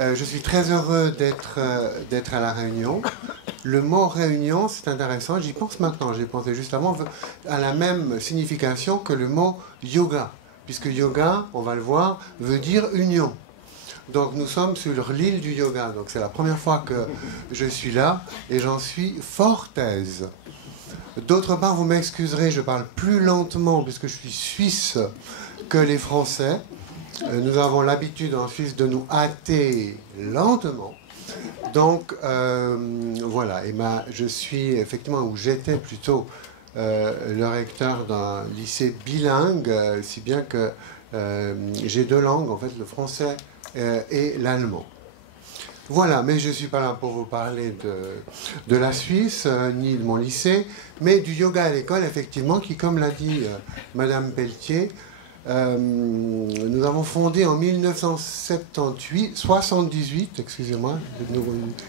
Je suis très heureux d'être à La Réunion. Le mot réunion, c'est intéressant, j'y pense maintenant, j'y pensé juste avant, a la même signification que le mot yoga, puisque yoga, on va le voir, veut dire union. Donc nous sommes sur l'île du yoga, donc c'est la première fois que je suis là et j'en suis fort aise. D'autre part, vous m'excuserez, je parle plus lentement puisque je suis suisse que les Français. Nous avons l'habitude en Suisse de nous hâter lentement. Donc voilà, et je suis effectivement, ou j'étais plutôt le recteur d'un lycée bilingue, si bien que j'ai deux langues, en fait, le français et l'allemand. Voilà, mais je ne suis pas là pour vous parler de la Suisse, ni de mon lycée, mais du yoga à l'école, effectivement, qui, comme l'a dit Madame Pelletier, nous avons fondé en 1978, excusez-moi,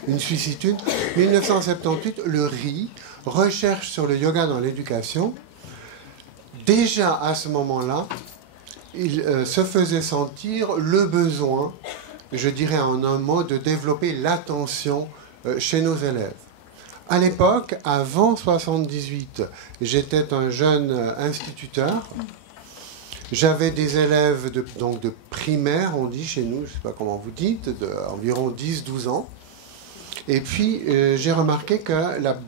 une suissitude, 1978, le RI, Recherche sur le yoga dans l'éducation. Déjà à ce moment-là, il se faisait sentir le besoin, je dirais en un mot, de développer l'attention chez nos élèves. À l'époque, avant 78, j'étais un jeune instituteur. J'avais des élèves de primaire, on dit chez nous, je ne sais pas comment vous dites, d'environ 10-12 ans. Et puis, j'ai remarqué que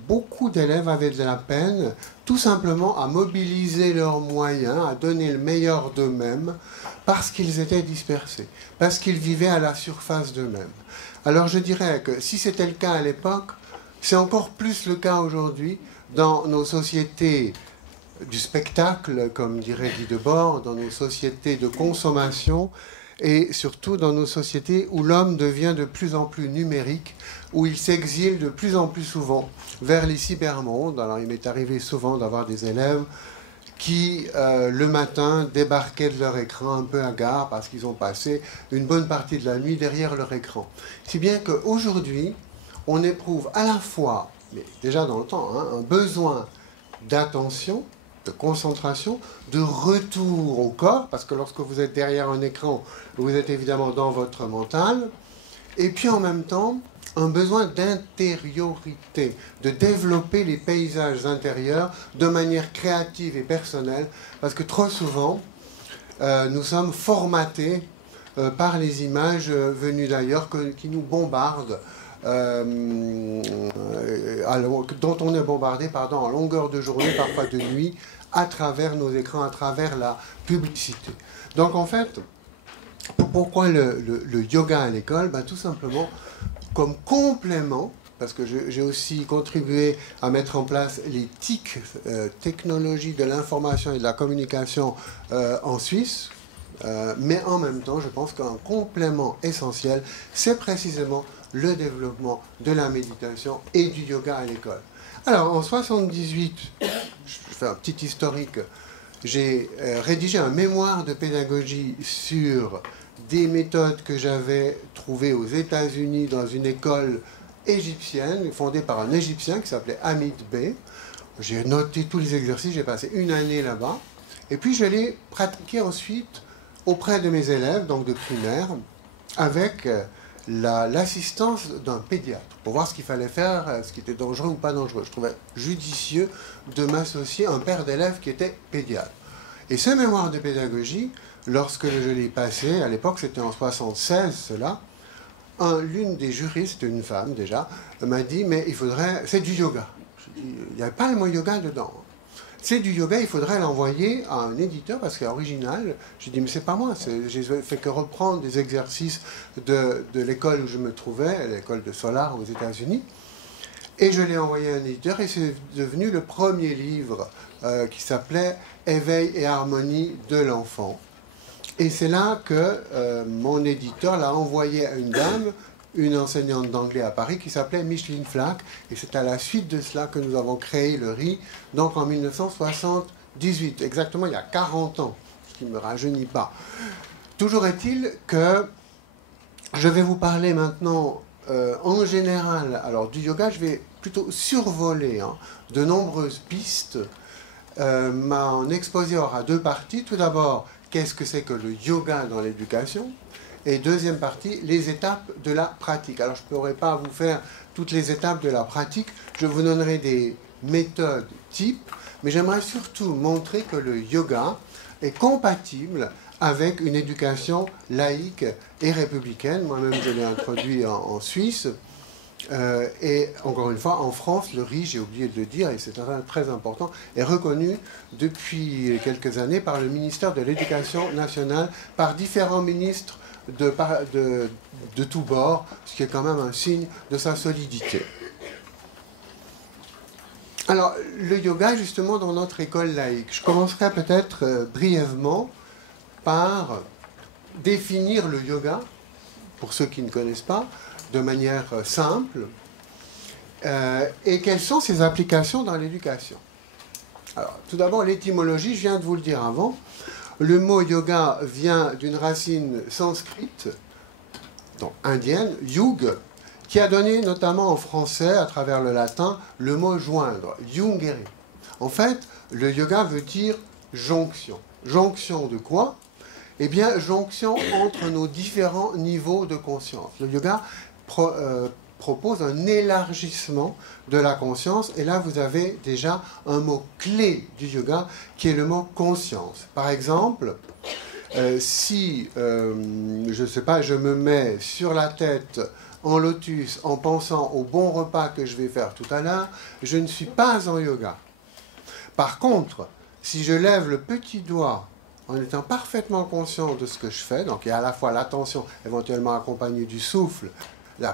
beaucoup d'élèves avaient de la peine, tout simplement, à mobiliser leurs moyens, à donner le meilleur d'eux-mêmes, parce qu'ils étaient dispersés, parce qu'ils vivaient à la surface d'eux-mêmes. Alors, je dirais que si c'était le cas à l'époque, c'est encore plus le cas aujourd'hui dans nos sociétés du spectacle, comme dirait Guy Debord, dans nos sociétés de consommation et surtout dans nos sociétés où l'homme devient de plus en plus numérique, où il s'exile de plus en plus souvent vers les cybermondes. Alors il m'est arrivé souvent d'avoir des élèves qui, le matin, débarquaient de leur écran un peu hagards parce qu'ils ont passé une bonne partie de la nuit derrière leur écran. Si bien qu'aujourd'hui, on éprouve à la fois, mais déjà dans le temps, un besoin d'attention, de concentration, de retour au corps, parce que lorsque vous êtes derrière un écran, vous êtes évidemment dans votre mental, et puis en même temps, un besoin d'intériorité, de développer les paysages intérieurs de manière créative et personnelle, parce que trop souvent, nous sommes formatés par les images venues d'ailleurs qui nous bombardent, dont on est bombardé en longueur de journée, parfois de nuit, à travers nos écrans, à travers la publicité. Donc en fait, pourquoi le yoga à l'école? Tout simplement comme complément, parce que j'ai aussi contribué à mettre en place les TIC, technologies de l'information et de la communication en Suisse. Mais en même temps, je pense qu'un complément essentiel, c'est précisément le développement de la méditation et du yoga à l'école. Alors, en 78, je fais un petit historique, j'ai rédigé un mémoire de pédagogie sur des méthodes que j'avais trouvées aux États-Unis dans une école égyptienne, fondée par un Égyptien qui s'appelait Hamid Bey. J'ai noté tous les exercices, j'ai passé une année là-bas, et puis je l'ai pratiqué ensuite auprès de mes élèves, donc de primaire, avec l'assistance d'un pédiatre, pour voir ce qu'il fallait faire, ce qui était dangereux ou pas dangereux. Je trouvais judicieux de m'associer à un père d'élève qui était pédiatre. Et ce mémoire de pédagogie, lorsque je l'ai passé, à l'époque c'était en 76 cela, l'une des juristes, une femme déjà, m'a dit, mais il faudrait, c'est du yoga. Je dis, il n'y avait pas le mot yoga dedans. C'est du yoga, il faudrait l'envoyer à un éditeur parce qu'il est original. J'ai dit, mais c'est pas moi, j'ai fait que reprendre des exercices de l'école où je me trouvais, l'école de Solar aux États-Unis. Et je l'ai envoyé à un éditeur et c'est devenu le premier livre qui s'appelait Éveil et harmonie de l'enfant. Et c'est là que mon éditeur l'a envoyé à une dame, une enseignante d'anglais à Paris qui s'appelait Micheline Flack. Et c'est à la suite de cela que nous avons créé le RI, donc en 1978, exactement il y a 40 ans, ce qui ne me rajeunit pas. Toujours est-il que je vais vous parler maintenant en général, alors du yoga, je vais plutôt survoler de nombreuses pistes. Mon exposé aura deux parties. Tout d'abord, qu'est-ce que c'est que le yoga dans l'éducation? Et deuxième partie, les étapes de la pratique. Alors, je ne pourrai pas vous faire toutes les étapes de la pratique. Je vous donnerai des méthodes types, mais j'aimerais surtout montrer que le yoga est compatible avec une éducation laïque et républicaine. Moi-même, je l'ai introduit en Suisse. Et encore une fois, en France, le RI, j'ai oublié de le dire, et c'est très important, est reconnu depuis quelques années par le ministère de l'Éducation nationale, par différents ministres de tous bords, ce qui est quand même un signe de sa solidité. Alors, le yoga, justement, dans notre école laïque, je commencerai peut-être brièvement par définir le yoga, pour ceux qui ne connaissent pas, de manière simple, et quelles sont ses applications dans l'éducation. Alors, tout d'abord, l'étymologie, je viens de vous le dire avant. Le mot yoga vient d'une racine sanscrite, donc indienne, yug, qui a donné notamment en français, à travers le latin, le mot joindre, yungere. En fait, le yoga veut dire jonction. Jonction de quoi? Eh bien, jonction entre nos différents niveaux de conscience. Le yoga propose un élargissement de la conscience, et là, vous avez déjà un mot clé du yoga, qui est le mot conscience. Par exemple, si, je ne sais pas, je me mets sur la tête en lotus en pensant au bon repas que je vais faire tout à l'heure, je ne suis pas en yoga. Par contre, si je lève le petit doigt en étant parfaitement conscient de ce que je fais, donc il y a à la fois l'attention éventuellement accompagnée du souffle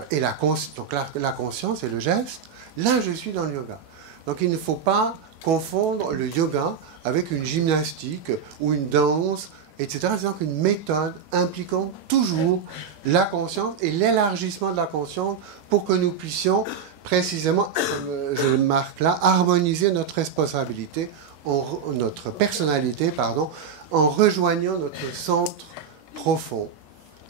et la conscience et le geste, là je suis dans le yoga. Donc il ne faut pas confondre le yoga avec une gymnastique ou une danse, etc. C'est donc une méthode impliquant toujours la conscience et l'élargissement de la conscience pour que nous puissions précisément, comme je le marque là, harmoniser notre responsabilité, notre personnalité, pardon, en rejoignant notre centre profond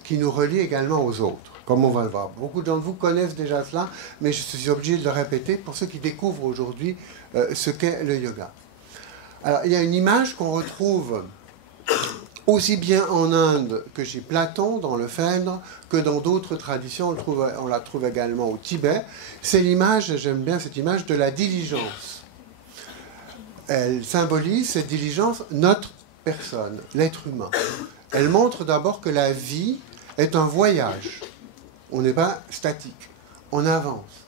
qui nous relie également aux autres, comme on va le voir. Beaucoup d'entre vous connaissent déjà cela, mais je suis obligé de le répéter pour ceux qui découvrent aujourd'hui ce qu'est le yoga. Alors, il y a une image qu'on retrouve aussi bien en Inde que chez Platon, dans le Phèdre, que dans d'autres traditions. On la trouve également au Tibet. C'est l'image, j'aime bien cette image, de la diligence. Elle symbolise, cette diligence, notre personne, l'être humain. Elle montre d'abord que la vie est un voyage. On n'est pas statique. On avance.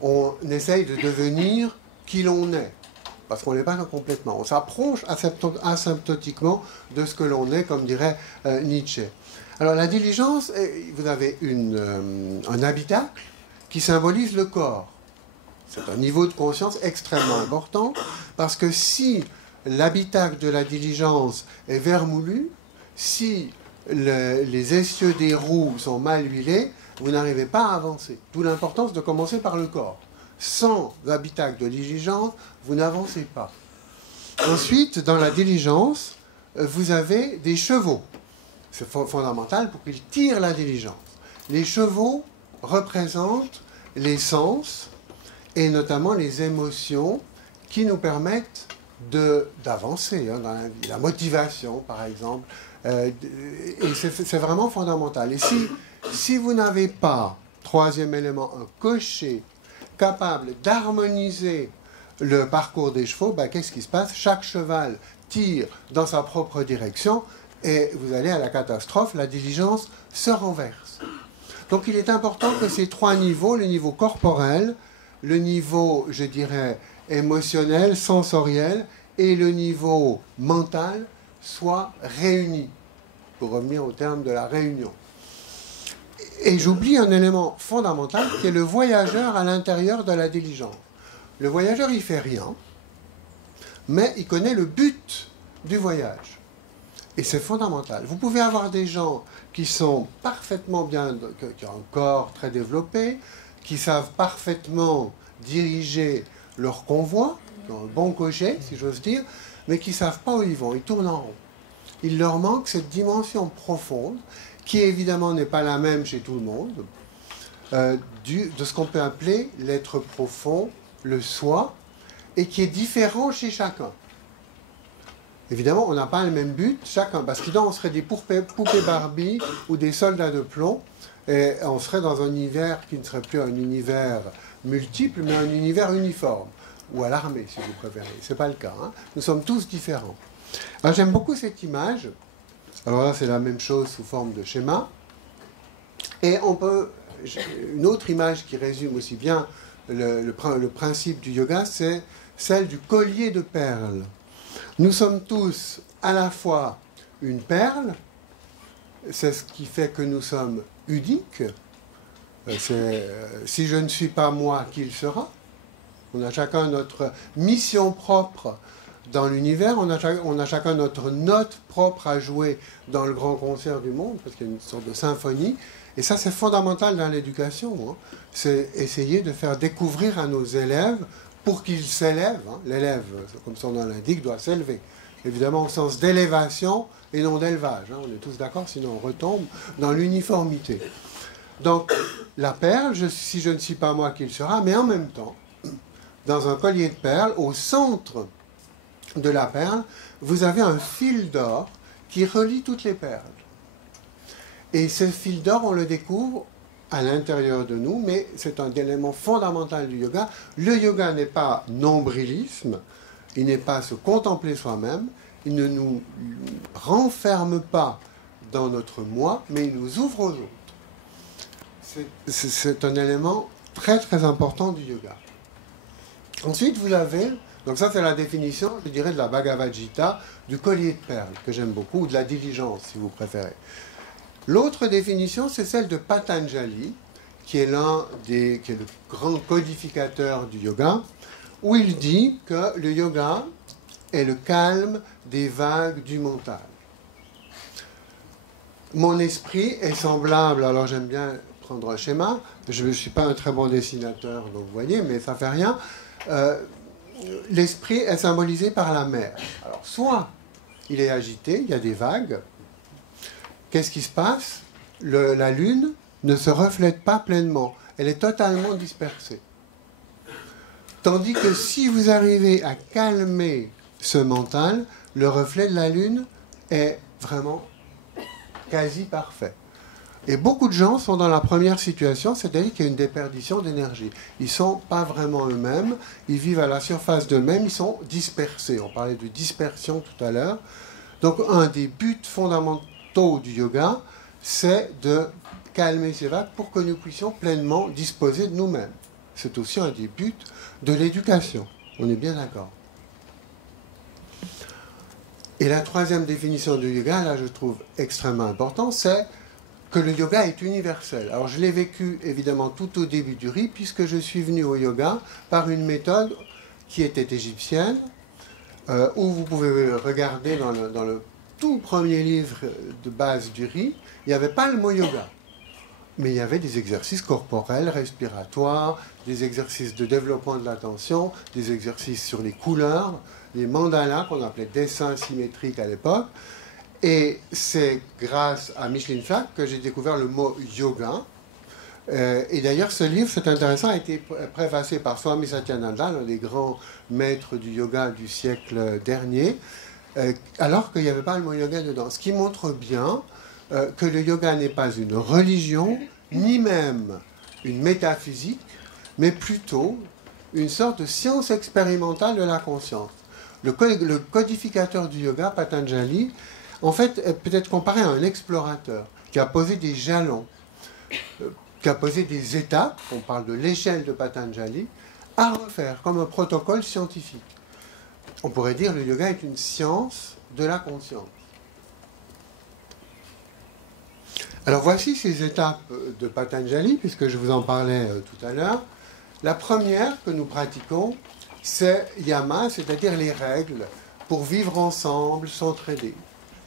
On essaye de devenir qui l'on est. Parce qu'on n'est pas complètement. On s'approche asymptotiquement de ce que l'on est, comme dirait Nietzsche. Alors la diligence, vous avez un habitacle qui symbolise le corps. C'est un niveau de conscience extrêmement important, parce que si l'habitacle de la diligence est vermoulu, si les essieux des roues sont mal huilés, vous n'arrivez pas à avancer. D'où l'importance de commencer par le corps. Sans habitacle de diligence, vous n'avancez pas. Ensuite, dans la diligence, vous avez des chevaux. C'est fondamental pour qu'ils tirent la diligence. Les chevaux représentent les sens et notamment les émotions qui nous permettent d'avancer dans la vie. La motivation, par exemple. Et c'est vraiment fondamental. Et si vous n'avez pas, troisième élément, un cocher capable d'harmoniser le parcours des chevaux, ben, qu'est-ce qui se passe? Chaque cheval tire dans sa propre direction et vous allez à la catastrophe, la diligence se renverse. Donc il est important que ces trois niveaux, le niveau corporel, le niveau, je dirais, émotionnel, sensoriel et le niveau mental soient réunis, pour revenir au terme de la réunion. Et j'oublie un élément fondamental qui est le voyageur à l'intérieur de la diligence. Le voyageur, il ne fait rien, mais il connaît le but du voyage. Et c'est fondamental. Vous pouvez avoir des gens qui sont parfaitement bien, qui ont un corps très développé, qui savent parfaitement diriger leur convoi, qui ont un bon cocher, si j'ose dire, mais qui ne savent pas où ils vont, ils tournent en rond. Il leur manque cette dimension profonde, qui évidemment n'est pas la même chez tout le monde, de ce qu'on peut appeler l'être profond, le soi, et qui est différent chez chacun. Évidemment, on n'a pas le même but, chacun, parce que sinon on serait des poupées Barbie ou des soldats de plomb, et on serait dans un univers qui ne serait plus un univers multiple, mais un univers uniforme, ou à l'armée, si vous préférez. Ce n'est pas le cas, hein. Nous sommes tous différents. Alors j'aime beaucoup cette image. Alors là, c'est la même chose sous forme de schéma. Et on peut... Une autre image qui résume aussi bien le principe du yoga, c'est celle du collier de perles. Nous sommes tous à la fois une perle, c'est ce qui fait que nous sommes uniques. Si je ne suis pas moi, qui le sera? On a chacun notre mission propre dans l'univers, on a chacun notre note propre à jouer dans le grand concert du monde, parce qu'il y a une sorte de symphonie. Et ça, c'est fondamental dans l'éducation. Hein. C'est essayer de faire découvrir à nos élèves pour qu'ils s'élèvent. Hein. L'élève, comme son nom l'indique, doit s'élever. Évidemment, au sens d'élévation et non d'élevage. Hein. On est tous d'accord, sinon on retombe dans l'uniformité. Donc, la perle, si je ne suis pas moi qui le sera, mais en même temps, dans un collier de perles, au centre de la perle, vous avez un fil d'or qui relie toutes les perles. Et ce fil d'or, on le découvre à l'intérieur de nous, mais c'est un élément fondamental du yoga. Le yoga n'est pas nombrilisme, il n'est pas se contempler soi-même, il ne nous renferme pas dans notre moi, mais il nous ouvre aux autres. C'est un élément très très important du yoga. Ensuite, vous avez, donc ça c'est la définition, je dirais, de la Bhagavad Gita, du collier de perles, que j'aime beaucoup, ou de la diligence, si vous préférez. L'autre définition, c'est celle de Patanjali, qui est le grand codificateur du yoga, où il dit que le yoga est le calme des vagues du mental. Mon esprit est semblable, alors j'aime bien prendre un schéma, je ne suis pas un très bon dessinateur, donc vous voyez, mais ça ne fait rien. L'esprit est symbolisé par la mer. Alors, soit il est agité, il y a des vagues. Qu'est-ce qui se passe? La Lune ne se reflète pas pleinement. Elle est totalement dispersée. Tandis que si vous arrivez à calmer ce mental, le reflet de la Lune est vraiment quasi parfait. Et beaucoup de gens sont dans la première situation, c'est-à-dire qu'il y a une déperdition d'énergie. Ils ne sont pas vraiment eux-mêmes, ils vivent à la surface d'eux-mêmes, ils sont dispersés. On parlait de dispersion tout à l'heure. Donc un des buts fondamentaux du yoga, c'est de calmer ces vagues pour que nous puissions pleinement disposer de nous-mêmes. C'est aussi un des buts de l'éducation. On est bien d'accord. Et la troisième définition du yoga, là je trouve extrêmement important, c'est que le yoga est universel. Alors je l'ai vécu évidemment tout au début du RI, puisque je suis venu au yoga par une méthode qui était égyptienne, où vous pouvez regarder dans le tout premier livre de base du RI, il n'y avait pas le mot yoga. Mais il y avait des exercices corporels, respiratoires, des exercices de développement de l'attention, des exercices sur les couleurs, les mandalas qu'on appelait dessins symétriques à l'époque. Et c'est grâce à Micheline Flack que j'ai découvert le mot yoga. Et d'ailleurs, ce livre, c'est intéressant, a été préfacé par Swami Satyananda, l'un des grands maîtres du yoga du siècle dernier, alors qu'il n'y avait pas le mot yoga dedans. Ce qui montre bien que le yoga n'est pas une religion, ni même une métaphysique, mais plutôt une sorte de science expérimentale de la conscience. Le codificateur du yoga, Patanjali, en fait, peut être comparé à un explorateur qui a posé des jalons, qui a posé des étapes, on parle de l'échelle de Patanjali, à refaire comme un protocole scientifique. On pourrait dire que le yoga est une science de la conscience. Alors voici ces étapes de Patanjali, puisque je vous en parlais tout à l'heure. La première que nous pratiquons, c'est yama, c'est-à-dire les règles pour vivre ensemble, s'entraider.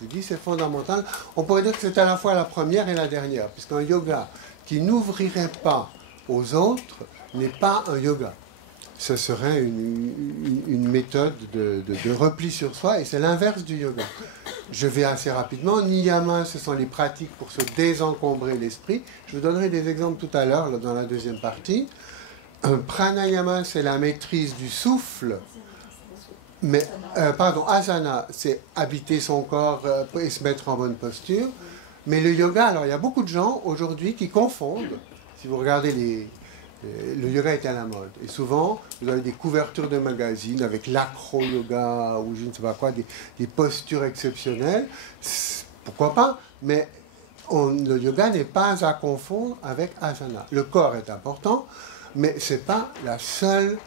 Je dis c'est fondamental. On pourrait dire que c'est à la fois la première et la dernière, puisqu'un yoga qui n'ouvrirait pas aux autres n'est pas un yoga. Ce serait une méthode de repli sur soi, et c'est l'inverse du yoga. Je vais assez rapidement. Niyama, ce sont les pratiques pour se désencombrer l'esprit. Je vous donnerai des exemples tout à l'heure, dans la deuxième partie. Pranayama, c'est la maîtrise du souffle. Mais, pardon, asana, c'est habiter son corps et se mettre en bonne posture. Mais le yoga, alors il y a beaucoup de gens aujourd'hui qui confondent. Si vous regardez le yoga est à la mode. Et souvent, vous avez des couvertures de magazines avec l'acro-yoga ou je ne sais pas quoi, des postures exceptionnelles. Pourquoi pas? Mais le yoga n'est pas à confondre avec asana. Le corps est important, mais ce n'est pas la seule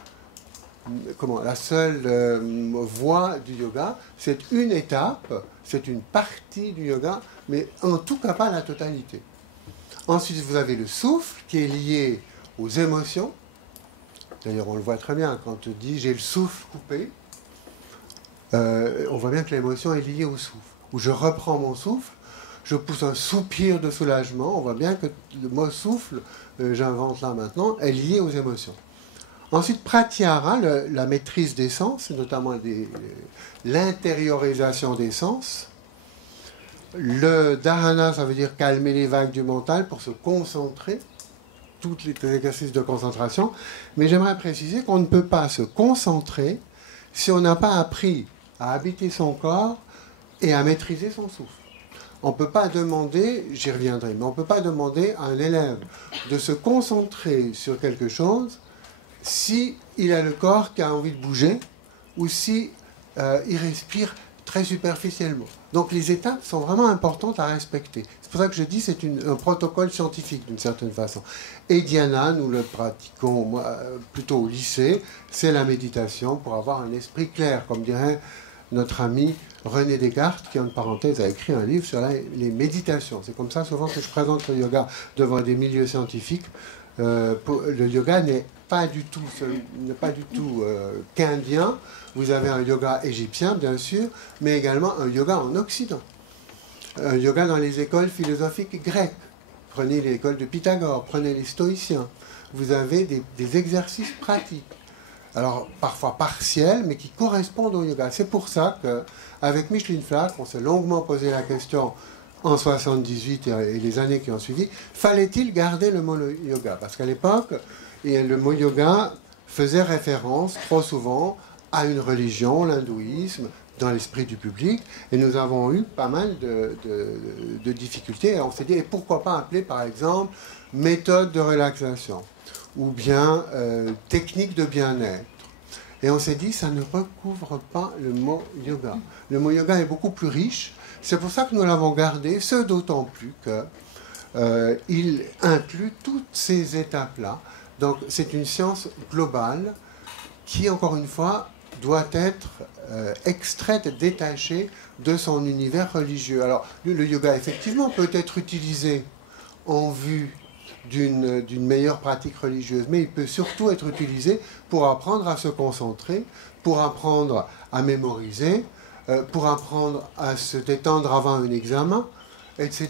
voie du yoga. C'est une étape, c'est une partie du yoga, mais en tout cas pas la totalité. Ensuite, vous avez le souffle qui est lié aux émotions. D'ailleurs, on le voit très bien quand on dit j'ai le souffle coupé. On voit bien que l'émotion est liée au souffle. Où je reprends mon souffle, je pousse un soupir de soulagement. On voit bien que le mot souffle, j'invente là maintenant, est lié aux émotions. Ensuite, pratyahara, la maîtrise des sens, notamment l'intériorisation des sens. Le dharana, ça veut dire calmer les vagues du mental pour se concentrer, tous les exercices de concentration. Mais j'aimerais préciser qu'on ne peut pas se concentrer si on n'a pas appris à habiter son corps et à maîtriser son souffle. On ne peut pas demander, j'y reviendrai, mais on ne peut pas demander à un élève de se concentrer sur quelque chose si il a le corps qui a envie de bouger ou si il respire très superficiellement. Donc les étapes sont vraiment importantes à respecter. C'est pour ça que je dis que c'est un protocole scientifique d'une certaine façon. Et Dhyana, nous le pratiquons plutôt au lycée, c'est la méditation pour avoir un esprit clair, comme dirait notre ami René Descartes, qui en parenthèse a écrit un livre sur les méditations. C'est comme ça souvent que je présente le yoga devant des milieux scientifiques. Le yoga n'est pas du tout qu'indien. Vous avez un yoga égyptien, bien sûr, mais également un yoga en Occident. Un yoga dans les écoles philosophiques grecques. Prenez l'école de Pythagore, prenez les stoïciens. Vous avez des exercices pratiques. Alors, parfois partiels, mais qui correspondent au yoga. C'est pour ça qu'avec Micheline Flack, on s'est longuement posé la question en 78 et les années qui ont suivi, fallait-il garder le mot yoga? Parce qu'à l'époque, le mot yoga faisait référence trop souvent à une religion, l'hindouisme, dans l'esprit du public, et nous avons eu pas mal de difficultés. Et on s'est dit, et pourquoi pas appeler par exemple méthode de relaxation, ou bien technique de bien-être. Et on s'est dit, ça ne recouvre pas le mot yoga. Le mot yoga est beaucoup plus riche. C'est pour ça que nous l'avons gardé, ce d'autant plus qu'il inclut toutes ces étapes-là. Donc c'est une science globale qui, encore une fois, doit être extraite, détachée de son univers religieux. Alors le yoga, effectivement, peut être utilisé en vue d'une meilleure pratique religieuse, mais il peut surtout être utilisé pour apprendre à se concentrer, pour apprendre à mémoriser, pour apprendre à se détendre avant un examen, etc.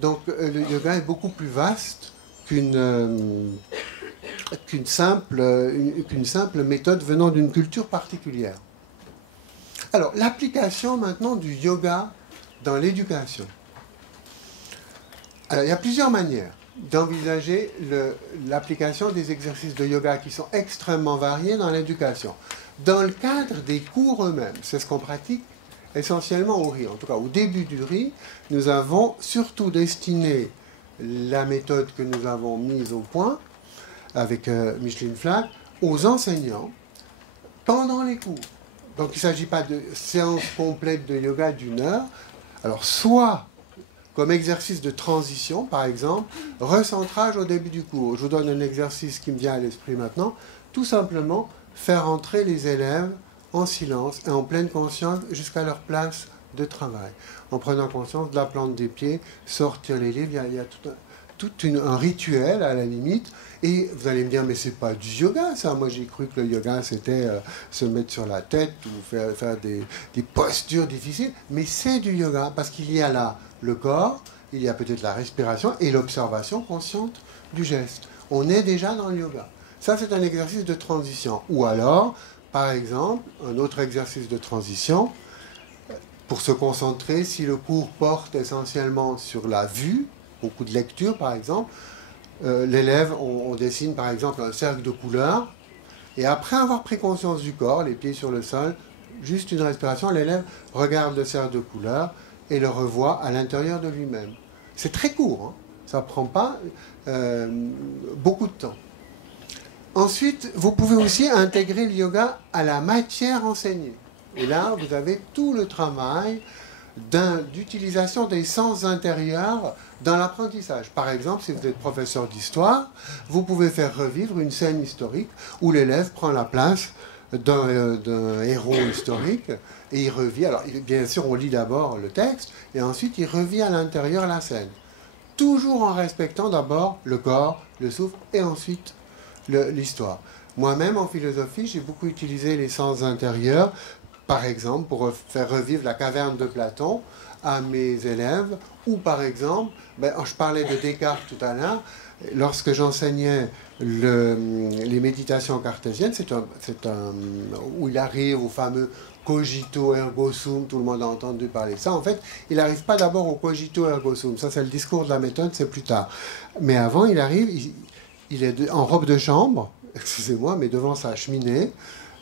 Donc le yoga est beaucoup plus vaste qu'une simple méthode venant d'une culture particulière. Alors, l'application maintenant du yoga dans l'éducation. Alors, il y a plusieurs manières d'envisager l'application des exercices de yoga qui sont extrêmement variés dans l'éducation. Dans le cadre des cours eux-mêmes, c'est ce qu'on pratique essentiellement au RI. En tout cas, au début du RI, nous avons surtout destiné la méthode que nous avons mise au point avec Micheline Flack aux enseignants pendant les cours. Donc il ne s'agit pas de séance complète de yoga d'1 heure. Alors soit comme exercice de transition, par exemple, recentrage au début du cours. Je vous donne un exercice qui me vient à l'esprit maintenant. Tout simplement, faire entrer les élèves en silence et en pleine conscience jusqu'à leur place de travail. En prenant conscience de la plante des pieds, sortir les livres, il y a tout un rituel à la limite. Et vous allez me dire, mais c'est pas du yoga ça. Moi j'ai cru que le yoga c'était se mettre sur la tête ou faire des postures difficiles. Mais c'est du yoga parce qu'il y a là le corps, il y a peut-être la respiration et l'observation consciente du geste. On est déjà dans le yoga. Ça c'est un exercice de transition. Ou alors, par exemple, un autre exercice de transition, pour se concentrer, si le cours porte essentiellement sur la vue, beaucoup de lecture par exemple, l'élève, on dessine par exemple un cercle de couleurs, et après avoir pris conscience du corps, les pieds sur le sol, juste une respiration, l'élève regarde le cercle de couleurs et le revoit à l'intérieur de lui-même. C'est très court, hein. Ça ne prend pas beaucoup de temps. Ensuite, vous pouvez aussi intégrer le yoga à la matière enseignée. Et là, vous avez tout le travail d'utilisation des sens intérieurs dans l'apprentissage. Par exemple, si vous êtes professeur d'histoire, vous pouvez faire revivre une scène historique où l'élève prend la place d'un héros historique et il revit. Alors, bien sûr, on lit d'abord le texte et ensuite il revit à l'intérieur la scène. Toujours en respectant d'abord le corps, le souffle et ensuite l'histoire. Moi-même, en philosophie, j'ai beaucoup utilisé les sens intérieurs, par exemple, pour faire revivre la caverne de Platon à mes élèves, ou par exemple, je parlais de Descartes tout à l'heure, lorsque j'enseignais les méditations cartésiennes, où il arrive au fameux cogito ergo sum, tout le monde a entendu parler de ça. En fait, il n'arrive pas d'abord au cogito ergo sum, ça c'est le discours de la méthode, c'est plus tard. Mais avant, il arrive, il est en robe de chambre, excusez-moi, mais devant sa cheminée.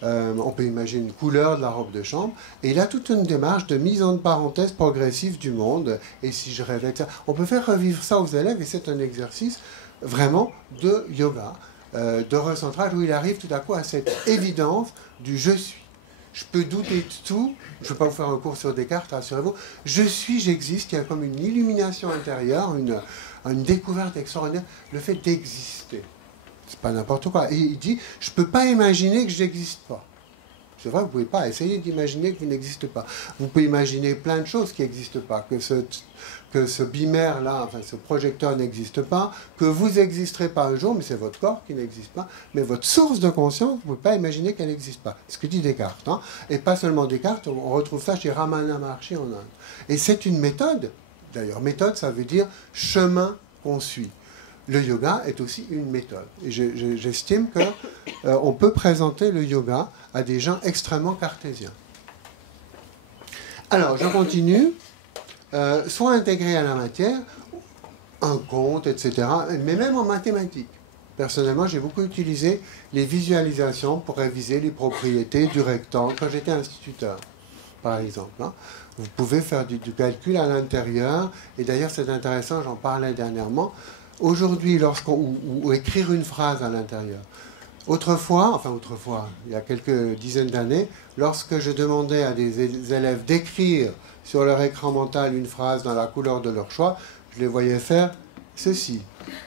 On peut imaginer une couleur de la robe de chambre. Et il a toute une démarche de mise en parenthèse progressive du monde. Et si je rêvais, on peut faire revivre ça aux élèves. Et c'est un exercice vraiment de yoga, de recentrage, où il arrive tout à coup à cette évidence du « je suis ». Je peux douter de tout. Je ne vais pas vous faire un cours sur Descartes, rassurez-vous. Je suis, j'existe. Il y a comme une illumination intérieure, une découverte extraordinaire. Le fait d'exister. C'est pas n'importe quoi. Et il dit, je ne peux pas imaginer que je n'existe pas. C'est vrai, vous ne pouvez pas essayer d'imaginer que vous n'existez pas. Vous pouvez imaginer plein de choses qui n'existent pas, que ce bimère-là, enfin ce projecteur n'existe pas, que vous n'existerez pas un jour, mais c'est votre corps qui n'existe pas, mais votre source de conscience, vous ne pouvez pas imaginer qu'elle n'existe pas. C'est ce que dit Descartes. Hein. Et pas seulement Descartes, on retrouve ça chez Ramana Maharshi en Inde. Et c'est une méthode, d'ailleurs, méthode, ça veut dire chemin qu'on suit. Le yoga est aussi une méthode. Et j'estime qu'on peut présenter le yoga à des gens extrêmement cartésiens. Alors, je continue. Soit intégré à la matière, un compte, etc., mais même en mathématiques. Personnellement, j'ai beaucoup utilisé les visualisations pour réviser les propriétés du rectangle quand j'étais instituteur, par exemple. Hein. Vous pouvez faire du calcul à l'intérieur, et d'ailleurs c'est intéressant, j'en parlais dernièrement. Aujourd'hui, ou écrire une phrase à l'intérieur. Autrefois, il y a quelques dizaines d'années, lorsque je demandais à des élèves d'écrire sur leur écran mental une phrase dans la couleur de leur choix, je les voyais faire ceci.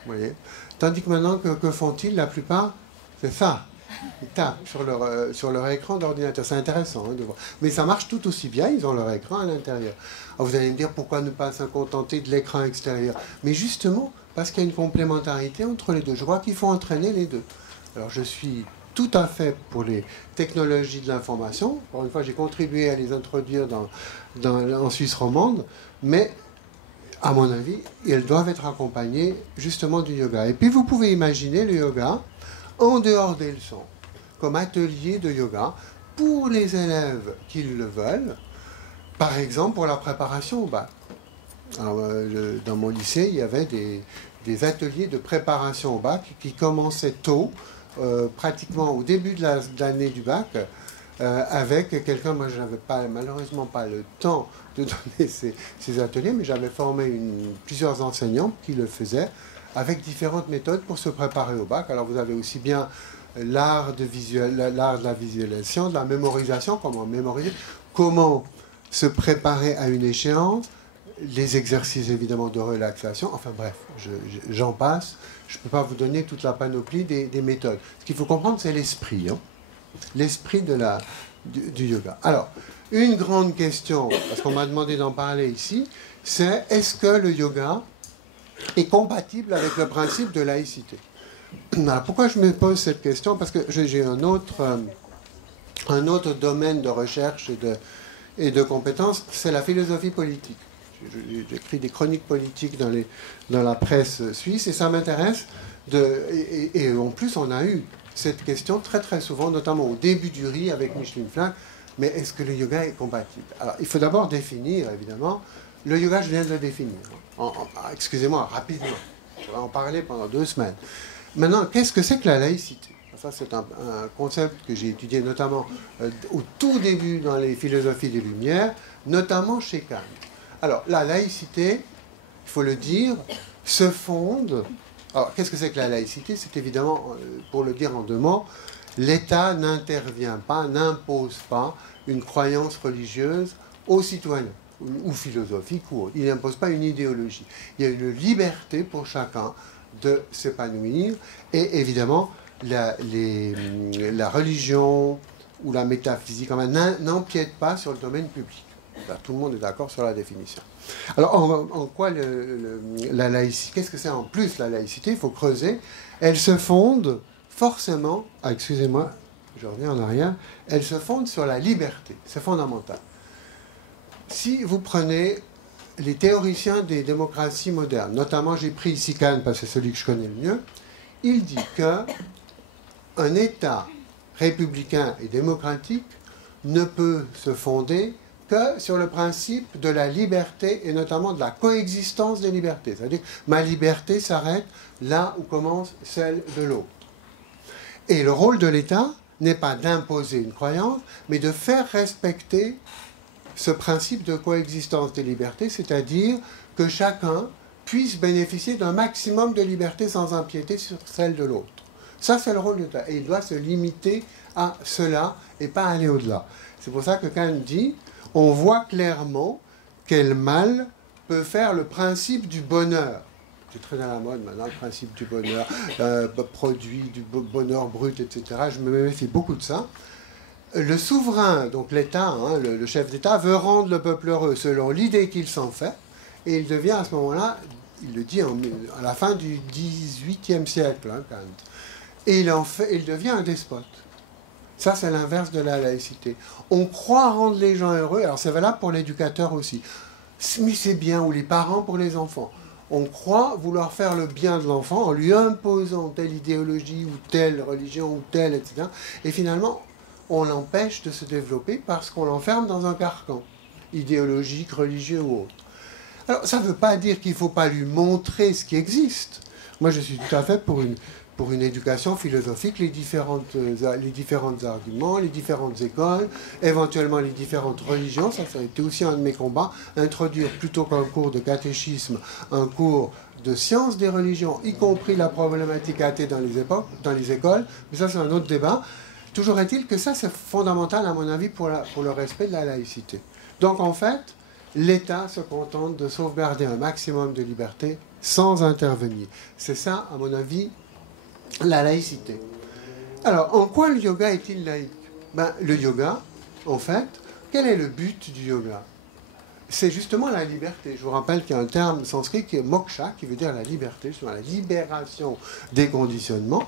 Vous voyez. Tandis que maintenant, que font-ils? La plupart, c'est ça. Ils tapent sur leur écran d'ordinateur. C'est intéressant hein, de voir. Mais ça marche tout aussi bien, ils ont leur écran à l'intérieur. Alors vous allez me dire, pourquoi ne pas se contenter de l'écran extérieur? Mais justement, parce qu'il y a une complémentarité entre les deux. Je crois qu'il faut entraîner les deux. Alors je suis tout à fait pour les technologies de l'information. Encore une fois, j'ai contribué à les introduire en Suisse romande, mais à mon avis, elles doivent être accompagnées justement du yoga. Et puis vous pouvez imaginer le yoga en dehors des leçons, comme atelier de yoga pour les élèves qui le veulent, par exemple pour la préparation au bac. Alors, dans mon lycée, il y avait des ateliers de préparation au bac qui commençaient tôt, pratiquement au début de l'année du bac, avec quelqu'un, moi je n'avais malheureusement pas le temps de donner ces ateliers, mais j'avais formé plusieurs enseignants qui le faisaient, avec différentes méthodes pour se préparer au bac. Alors vous avez aussi bien l'art de la visualisation, de la mémorisation, comment mémoriser, comment se préparer à une échéance, les exercices évidemment de relaxation, enfin bref, j'en passe. Je ne peux pas vous donner toute la panoplie des méthodes. Ce qu'il faut comprendre, c'est l'esprit, hein, l'esprit du yoga. Alors, une grande question, parce qu'on m'a demandé d'en parler ici, c'est est-ce que le yoga est compatible avec le principe de laïcité? Alors, pourquoi je me pose cette question? Parce que j'ai un autre domaine de recherche et de compétences, c'est la philosophie politique. J'écris des chroniques politiques dans la presse suisse et ça m'intéresse. Et en plus, on a eu cette question très très souvent, notamment au début du RI avec Micheline Flack. Mais est-ce que le yoga est compatible? Alors, il faut d'abord définir, évidemment. Le yoga, je viens de le définir. Excusez-moi, rapidement. Je vais en parler pendant 2 semaines. Maintenant, qu'est-ce que c'est que la laïcité? Ça, c'est un concept que j'ai étudié notamment au tout début dans les philosophies des Lumières, notamment chez Kant. Alors, la laïcité, il faut le dire, se fonde... Alors, qu'est-ce que c'est que la laïcité? C'est évidemment, pour le dire en deux mots, l'État n'intervient pas, n'impose pas une croyance religieuse aux citoyens, ou philosophique ou autre. Il n'impose pas une idéologie. Il y a une liberté pour chacun de s'épanouir, et évidemment, la religion ou la métaphysique n'empiète pas sur le domaine public. Là, tout le monde est d'accord sur la définition. Alors, en quoi la laïcité, qu'est-ce que c'est en plus la laïcité? Il faut creuser. Elle se fonde forcément, excusez-moi, je reviens en arrière, elle se fonde sur la liberté. C'est fondamental. Si vous prenez les théoriciens des démocraties modernes, notamment j'ai pris ici Kant parce que c'est celui que je connais le mieux, il dit qu'un État républicain et démocratique ne peut se fonder que sur le principe de la liberté et notamment de la coexistence des libertés. C'est-à-dire que ma liberté s'arrête là où commence celle de l'autre. Et le rôle de l'État n'est pas d'imposer une croyance, mais de faire respecter ce principe de coexistence des libertés, c'est-à-dire que chacun puisse bénéficier d'un maximum de liberté sans empiéter sur celle de l'autre. Ça, c'est le rôle de l'État. Et il doit se limiter à cela et pas aller au-delà. C'est pour ça que Kant dit, on voit clairement quel mal peut faire le principe du bonheur. C'est très à la mode maintenant, le principe du bonheur, produit, du bonheur brut, etc. Je me méfie beaucoup de ça. Le souverain, donc l'État, le chef d'État, veut rendre le peuple heureux selon l'idée qu'il s'en fait, et il devient à ce moment-là, il le dit à la fin du XVIIIe siècle, Kant, et il devient un despote. Ça, c'est l'inverse de la laïcité. On croit rendre les gens heureux, alors c'est valable pour l'éducateur aussi, mais c'est bien, ou les parents pour les enfants. On croit vouloir faire le bien de l'enfant en lui imposant telle idéologie ou telle religion ou telle, etc. Et finalement, on l'empêche de se développer parce qu'on l'enferme dans un carcan idéologique, religieux ou autre. Alors, ça ne veut pas dire qu'il ne faut pas lui montrer ce qui existe. Moi, je suis tout à fait pour une éducation philosophique, les différents arguments, les différentes écoles, éventuellement les différentes religions. Ça a été aussi un de mes combats, introduire plutôt qu'un cours de catéchisme, un cours de sciences des religions, y compris la problématique athée dans les écoles. Mais ça, c'est un autre débat. Toujours est-il que ça, c'est fondamental, à mon avis, pour le respect de la laïcité. Donc, en fait, l'État se contente de sauvegarder un maximum de liberté sans intervenir. C'est ça, à mon avis, la laïcité. Alors, en quoi le yoga est-il laïque? Le yoga, en fait, quel est le but du yoga? C'est justement la liberté. Je vous rappelle qu'il y a un terme sanskrit qui est moksha, qui veut dire la liberté, justement la libération des conditionnements.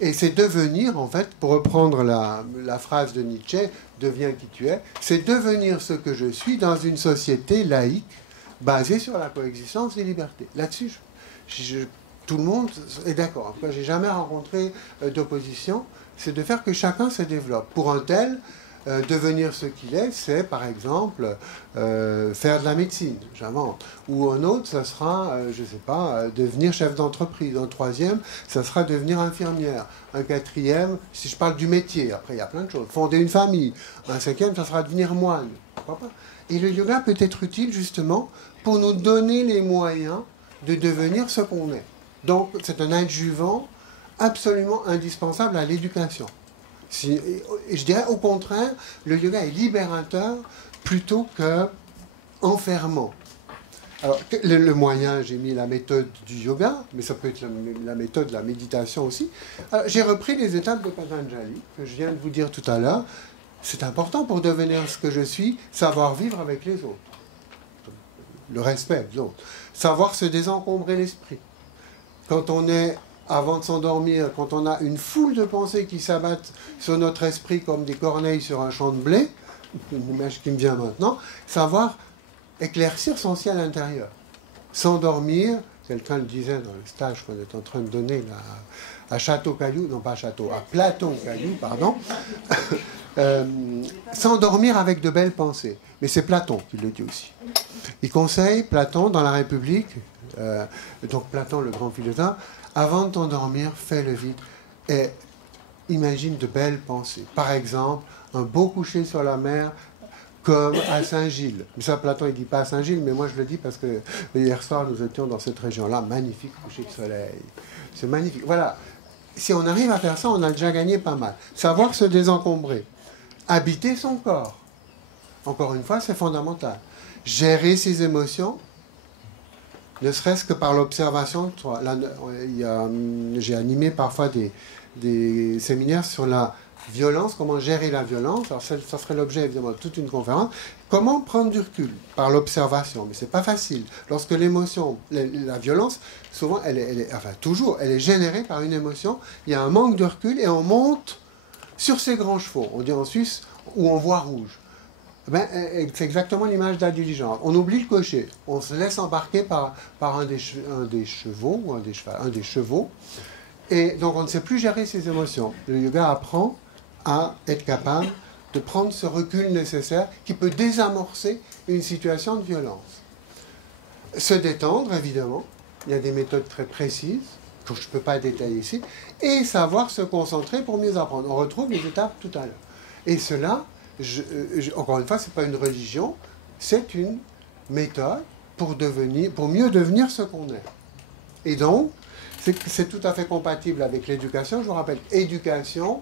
Et c'est devenir, en fait, pour reprendre la phrase de Nietzsche, deviens qui tu es, c'est devenir ce que je suis dans une société laïque basée sur la coexistence des libertés. Là-dessus, tout le monde est d'accord. En tout cas, je n'ai jamais rencontré d'opposition. C'est de faire que chacun se développe. Pour un tel, devenir ce qu'il est, c'est par exemple faire de la médecine, j'invente. Ou un autre, ça sera, je ne sais pas, devenir chef d'entreprise. Un troisième, ça sera devenir infirmière. Un quatrième, si je parle du métier, après il y a plein de choses. Fonder une famille. Un cinquième, ça sera devenir moine. Pourquoi pas? Et le yoga peut être utile justement pour nous donner les moyens de devenir ce qu'on est. Donc c'est un adjuvant absolument indispensable à l'éducation. Je dirais au contraire, le yoga est libérateur plutôt que enfermant. Alors, le moyen, j'ai mis la méthode du yoga, mais ça peut être la méthode de la méditation aussi. J'ai repris les étapes de Patanjali, que je viens de vous dire tout à l'heure. C'est important pour devenir ce que je suis, savoir vivre avec les autres. Le respect de l'autre. Savoir se désencombrer l'esprit. Quand on est... Avant de s'endormir, quand on a une foule de pensées qui s'abattent sur notre esprit comme des corneilles sur un champ de blé, une image qui me vient maintenant, savoir éclaircir son ciel intérieur. S'endormir, quelqu'un le disait dans le stage qu'on est en train de donner là, à Château Caillou, non pas Château, à Platon Caillou, pardon, s'endormir avec de belles pensées. Mais c'est Platon qui le dit aussi. Il conseille, Platon, dans la République, donc Platon, le grand philosophe, avant de t'endormir, fais le vide. Et imagine de belles pensées. Par exemple, un beau coucher sur la mer, comme à Saint-Gilles. Mais ça, Platon, il ne dit pas à Saint-Gilles, mais moi je le dis parce que hier soir, nous étions dans cette région-là. Magnifique coucher de soleil. C'est magnifique. Voilà. Si on arrive à faire ça, on a déjà gagné pas mal. Savoir se désencombrer. Habiter son corps. Encore une fois, c'est fondamental. Gérer ses émotions, ne serait-ce que par l'observation de soi. Là, j'ai animé parfois des séminaires sur la violence, comment gérer la violence. Alors ça serait l'objet évidemment de toute une conférence. Comment prendre du recul par l'observation, mais c'est pas facile. Lorsque l'émotion, la violence, souvent, toujours, elle est générée par une émotion. Il y a un manque de recul et on monte sur ses grands chevaux. On dit en Suisse où on voit rouge. Ben, c'est exactement l'image de la diligence. On oublie le cocher. On se laisse embarquer par un des chevaux ou un des chevaux. Et donc on ne sait plus gérer ses émotions. Le yoga apprend à être capable de prendre ce recul nécessaire qui peut désamorcer une situation de violence. Se détendre, évidemment. Il y a des méthodes très précises que je ne peux pas détailler ici. Et savoir se concentrer pour mieux apprendre. On retrouve les étapes tout à l'heure. Et cela, encore une fois, ce n'est pas une religion, c'est une méthode pour mieux devenir ce qu'on est. Et donc, c'est tout à fait compatible avec l'éducation. Je vous rappelle, éducation,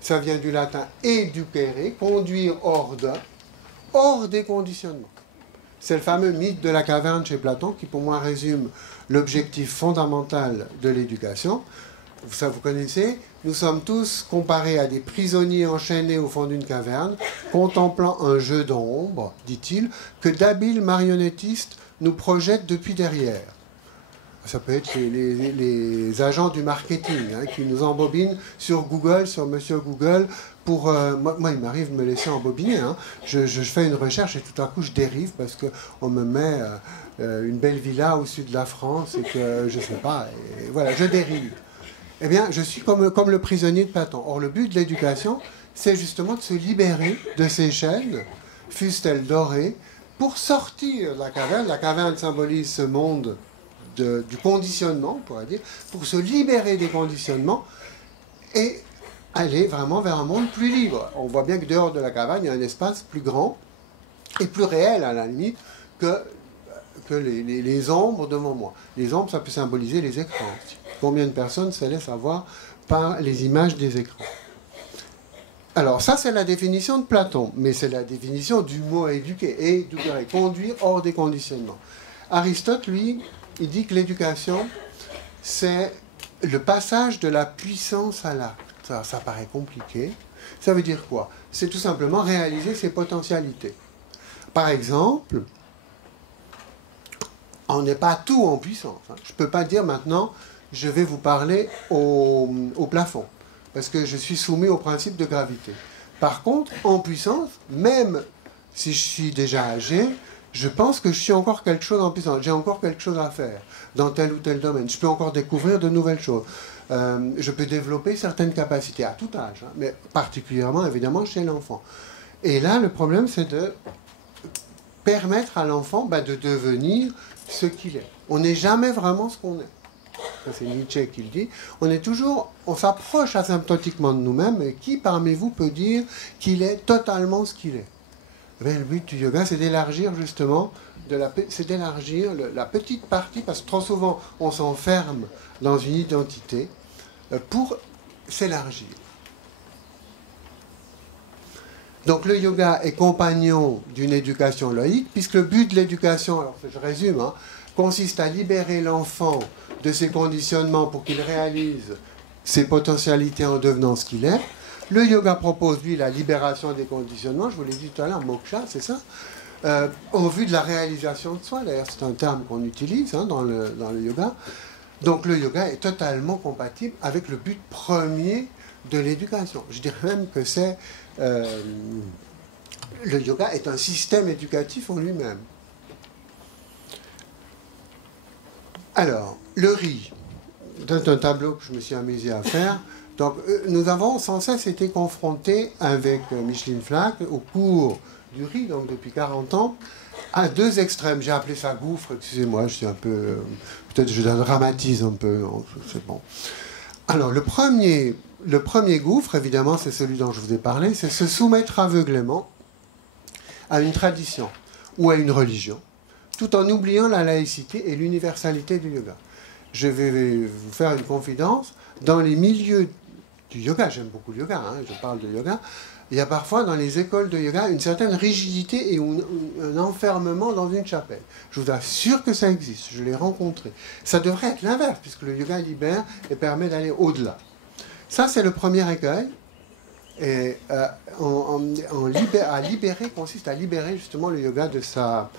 ça vient du latin educere, conduire hors des conditionnements. C'est le fameux mythe de la caverne chez Platon qui, pour moi, résume l'objectif fondamental de l'éducation. Ça, vous connaissez, nous sommes tous comparés à des prisonniers enchaînés au fond d'une caverne, contemplant un jeu d'ombre, dit-il, que d'habiles marionnettistes nous projettent depuis derrière. Ça peut être les agents du marketing qui nous embobinent sur Google, sur Monsieur Google. Moi, il m'arrive de me laisser embobiner. Je fais une recherche et tout à coup, je dérive parce qu'on me met une belle villa au sud de la France et que je ne sais pas. Et voilà, je dérive. Eh bien, je suis comme le prisonnier de Platon. Or, le but de l'éducation, c'est justement de se libérer de ces chaînes, fussent-elles dorées, pour sortir de la caverne. La caverne symbolise ce monde du conditionnement, on pourrait dire, pour se libérer des conditionnements et aller vraiment vers un monde plus libre. On voit bien que dehors de la caverne, il y a un espace plus grand et plus réel, à la limite, que les ombres devant moi. Les ombres, ça peut symboliser les écrans. Combien de personnes se laissent avoir par les images des écrans? Alors, ça, c'est la définition de Platon, mais c'est la définition du mot éduquer, conduire hors des conditionnements. Aristote, lui, il dit que l'éducation, c'est le passage de la puissance à l'acte. Ça paraît compliqué. Ça veut dire quoi? C'est tout simplement réaliser ses potentialités. Par exemple, on n'est pas tout en puissance. Je ne peux pas dire maintenant, je vais vous parler au plafond, parce que je suis soumis au principe de gravité. Par contre, en puissance, même si je suis déjà âgé, je pense que je suis encore quelque chose en puissance. J'ai encore quelque chose à faire dans tel ou tel domaine. Je peux encore découvrir de nouvelles choses. Je peux développer certaines capacités à tout âge, mais particulièrement, évidemment, chez l'enfant. Et là, le problème, c'est de permettre à l'enfant de devenir ce qu'il est. On n'est jamais vraiment ce qu'on est. Ça, c'est Nietzsche qui le dit. On s'approche asymptotiquement de nous-mêmes, et qui parmi vous peut dire qu'il est totalement ce qu'il est? Le but du yoga, c'est d'élargir justement, la petite partie, parce que trop souvent, on s'enferme dans une identité pour s'élargir. Donc le yoga est compagnon d'une éducation laïque, puisque le but de l'éducation, alors je résume, consiste à libérer l'enfant de ses conditionnements pour qu'il réalise ses potentialités en devenant ce qu'il est. Le yoga propose, lui, la libération des conditionnements, je vous l'ai dit tout à l'heure, moksha, c'est ça, en vue de la réalisation de soi. D'ailleurs, c'est un terme qu'on utilise dans le yoga. Donc le yoga est totalement compatible avec le but premier de l'éducation. Je dirais même que le yoga est un système éducatif en lui-même. Alors, le riz, c'est un tableau que je me suis amusé à faire. Donc, nous avons sans cesse été confrontés avec Micheline Flack au cours du riz, donc depuis 40 ans, à deux extrêmes. J'ai appelé ça gouffre, excusez-moi, je suis un peu... peut-être je dramatise un peu, c'est bon. Alors, le premier gouffre, évidemment, c'est celui dont je vous ai parlé, c'est se soumettre aveuglément à une tradition ou à une religion, tout en oubliant la laïcité et l'universalité du yoga. Je vais vous faire une confidence. Dans les milieux du yoga, j'aime beaucoup le yoga, hein, je parle de yoga, il y a parfois dans les écoles de yoga une certaine rigidité et un enfermement dans une chapelle. Je vous assure que ça existe, je l'ai rencontré. Ça devrait être l'inverse, puisque le yoga libère et permet d'aller au-delà. Ça, c'est le premier écueil. Et libérer consiste à libérer justement le yoga de sa,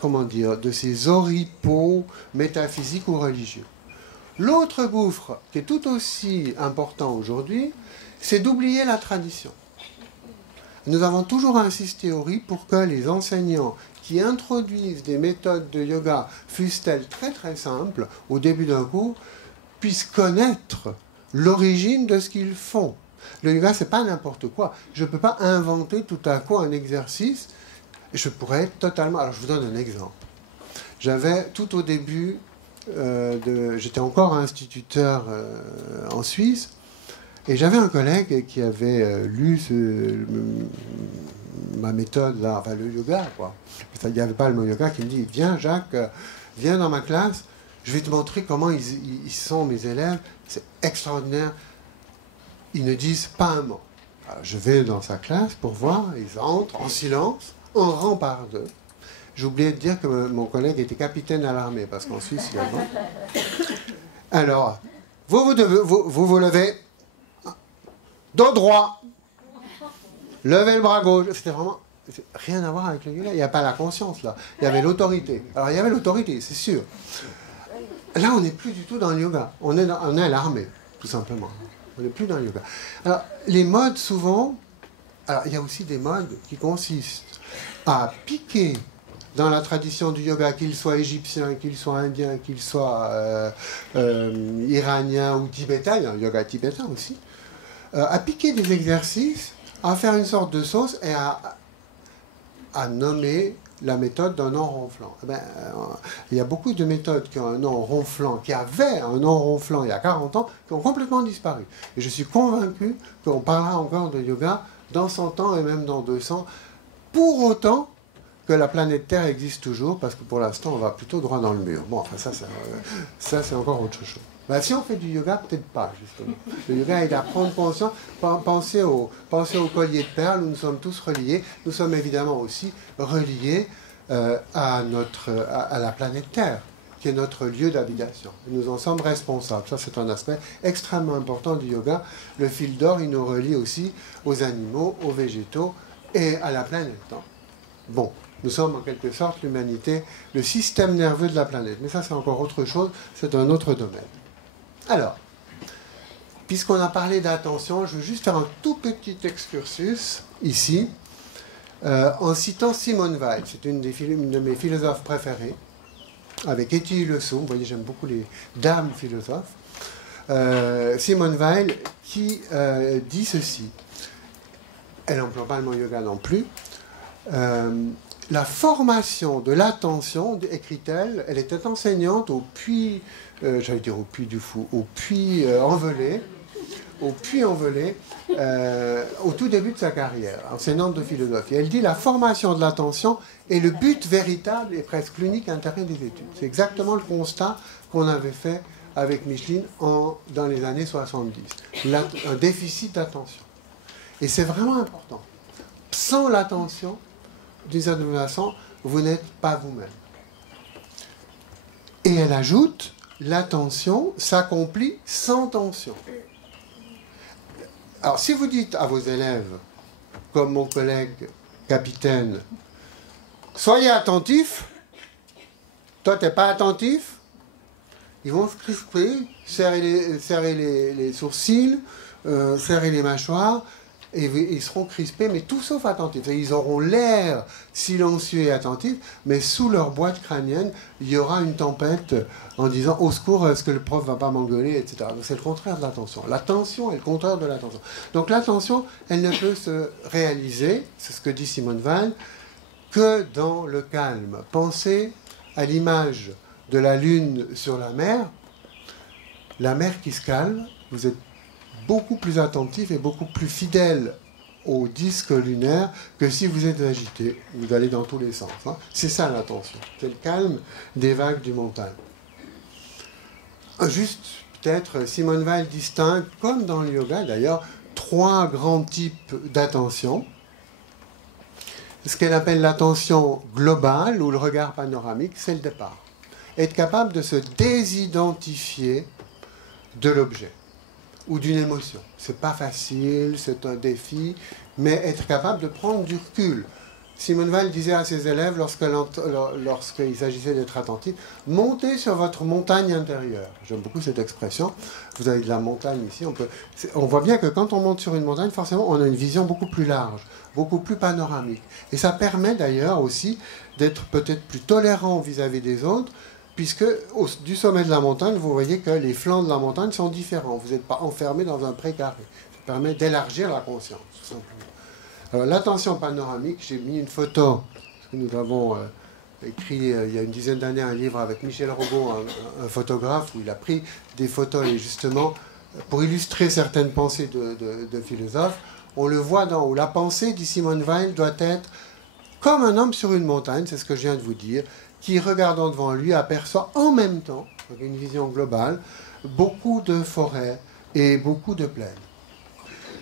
comment dire, de ses oripeaux métaphysiques ou religieux. L'autre gouffre, qui est tout aussi important aujourd'hui, c'est d'oublier la tradition. Nous avons toujours insisté au RI pour que les enseignants qui introduisent des méthodes de yoga, fussent-elles très très simples, au début d'un cours, puissent connaître l'origine de ce qu'ils font. Le yoga, c'est pas n'importe quoi. Je ne peux pas inventer tout à coup un exercice. Je pourrais être totalement... Alors, je vous donne un exemple. J'avais, tout au début, j'étais encore instituteur en Suisse, et j'avais un collègue qui avait lu ma méthode, là, enfin le yoga, quoi. Il n'y avait pas le mot yoga, qui me dit, viens Jacques, viens dans ma classe, je vais te montrer comment ils sont mes élèves, c'est extraordinaire. Ils ne disent pas un mot. Alors, je vais dans sa classe pour voir, ils entrent en silence, en rang par deux. J'ai oublié de dire que mon collègue était capitaine à l'armée, parce qu'en Suisse, il y a un... Alors, vous levez, dos droit, levez le bras gauche. C'était vraiment rien à voir avec le yoga. Il n'y a pas la conscience, là. Il y avait l'autorité. Alors, il y avait l'autorité, c'est sûr. Là, on n'est plus du tout dans le yoga. On est à l'armée, tout simplement. On n'est plus dans le yoga. Alors, les modes, souvent... Alors, il y a aussi des modes qui consistent à piquer dans la tradition du yoga, qu'il soit égyptien, qu'il soit indien, qu'il soit iranien ou tibétain, il y a un yoga tibétain aussi, à piquer des exercices, à faire une sorte de sauce et à nommer la méthode d'un nom ronflant. Il y a beaucoup de méthodes qui ont un nom ronflant, qui avaient un nom ronflant il y a 40 ans, qui ont complètement disparu. Et je suis convaincu qu'on parlera encore de yoga dans 100 ans et même dans 200, pour autant que la planète Terre existe toujours, parce que pour l'instant, on va plutôt droit dans le mur. Bon, enfin, ça c'est encore autre chose. Ben, si on fait du yoga, peut-être pas, justement. Le yoga est à prendre conscience. Pensez au collier de perles, où nous sommes tous reliés. Nous sommes évidemment aussi reliés à la planète Terre, qui est notre lieu d'habitation. Nous en sommes responsables. Ça, c'est un aspect extrêmement important du yoga. Le fil d'or, il nous relie aussi aux animaux, aux végétaux et à la planète. Bon, nous sommes en quelque sorte l'humanité, le système nerveux de la planète. Mais ça, c'est encore autre chose, c'est un autre domaine. Alors, puisqu'on a parlé d'attention, je veux juste faire un tout petit excursus ici, en citant Simone Weil. C'est une de mes philosophes préférées, avec Etty Hillesum. Vous voyez, j'aime beaucoup les dames philosophes. Simone Weil qui dit ceci. Elle n'emploie pas le mot yoga non plus. La formation de l'attention, écrit-elle, elle était enseignante au puits, j'allais dire au puits du Fou, au puits Envelé, au tout début de sa carrière, enseignante de philosophie. Elle dit la formation de l'attention est le but véritable et presque l'unique intérêt des études. C'est exactement le constat qu'on avait fait avec Micheline dans les années 70. Un déficit d'attention. Et c'est vraiment important. Sans l'attention, d'une certaine façon, vous n'êtes pas vous-même. Et elle ajoute, l'attention s'accomplit sans tension. Alors, si vous dites à vos élèves, comme mon collègue capitaine, soyez attentifs, toi, tu n'es pas attentif, ils vont se crisper, serrer les sourcils, serrer les mâchoires, et ils seront crispés, mais tout sauf attentifs. Et ils auront l'air silencieux et attentifs, mais sous leur boîte crânienne, il y aura une tempête en disant « Au secours, est-ce que le prof ne va pas m'engueuler ?» etc. Donc c'est le contraire de l'attention. L'attention est le contraire de l'attention. Donc l'attention, elle ne peut se réaliser, c'est ce que dit Simone Weil, que dans le calme. Pensez à l'image de la lune sur la mer. la mer qui se calme, vous êtes beaucoup plus attentif et beaucoup plus fidèle au disque lunaire que si vous êtes agité, vous allez dans tous les sens. Hein. C'est ça l'attention, c'est le calme des vagues du montagne. Juste, peut-être, Simone Weil distingue, comme dans le yoga d'ailleurs, 3 grands types d'attention. Ce qu'elle appelle l'attention globale ou le regard panoramique, c'est le départ. Être capable de se désidentifier de l'objet ou d'une émotion. C'est pas facile, c'est un défi, mais être capable de prendre du recul. Simone Weil disait à ses élèves, lorsqu'il s'agissait d'être attentif, montez sur votre montagne intérieure. J'aime beaucoup cette expression. Vous avez de la montagne ici. On voit bien que quand on monte sur une montagne, forcément, on a une vision beaucoup plus large, beaucoup plus panoramique. Et ça permet d'ailleurs aussi d'être peut-être plus tolérant vis-à-vis des autres, puisque du sommet de la montagne, vous voyez que les flancs de la montagne sont différents. Vous n'êtes pas enfermé dans un précaré. Ça permet d'élargir la conscience, tout simplement. Alors, l'attention panoramique, j'ai mis une photo, parce que nous avons écrit il y a une dizaine d'années un livre avec Michel Robot, un photographe, où il a pris des photos et justement, pour illustrer certaines pensées de philosophes, on le voit où la pensée, dit Simone Weil, doit être comme un homme sur une montagne, c'est ce que je viens de vous dire, qui, regardant devant lui, aperçoit en même temps, avec une vision globale, beaucoup de forêts et beaucoup de plaines.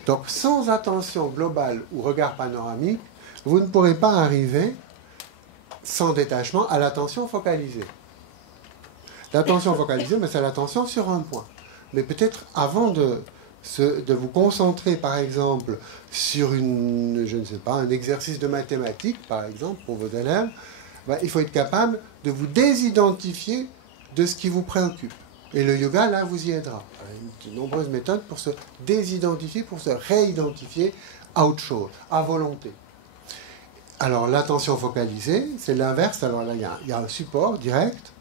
Donc, sans attention globale ou regard panoramique, vous ne pourrez pas arriver, sans détachement, à l'attention focalisée. L'attention focalisée, c'est l'attention sur un point. Mais peut-être avant de vous concentrer, par exemple, sur un exercice de mathématiques, par exemple, pour vos élèves, il faut être capable de vous désidentifier de ce qui vous préoccupe. Et le yoga, là, vous y aidera. Il y a de nombreuses méthodes pour se désidentifier, pour se réidentifier à autre chose, à volonté. Alors, l'attention focalisée, c'est l'inverse. Alors là, il y a un support direct.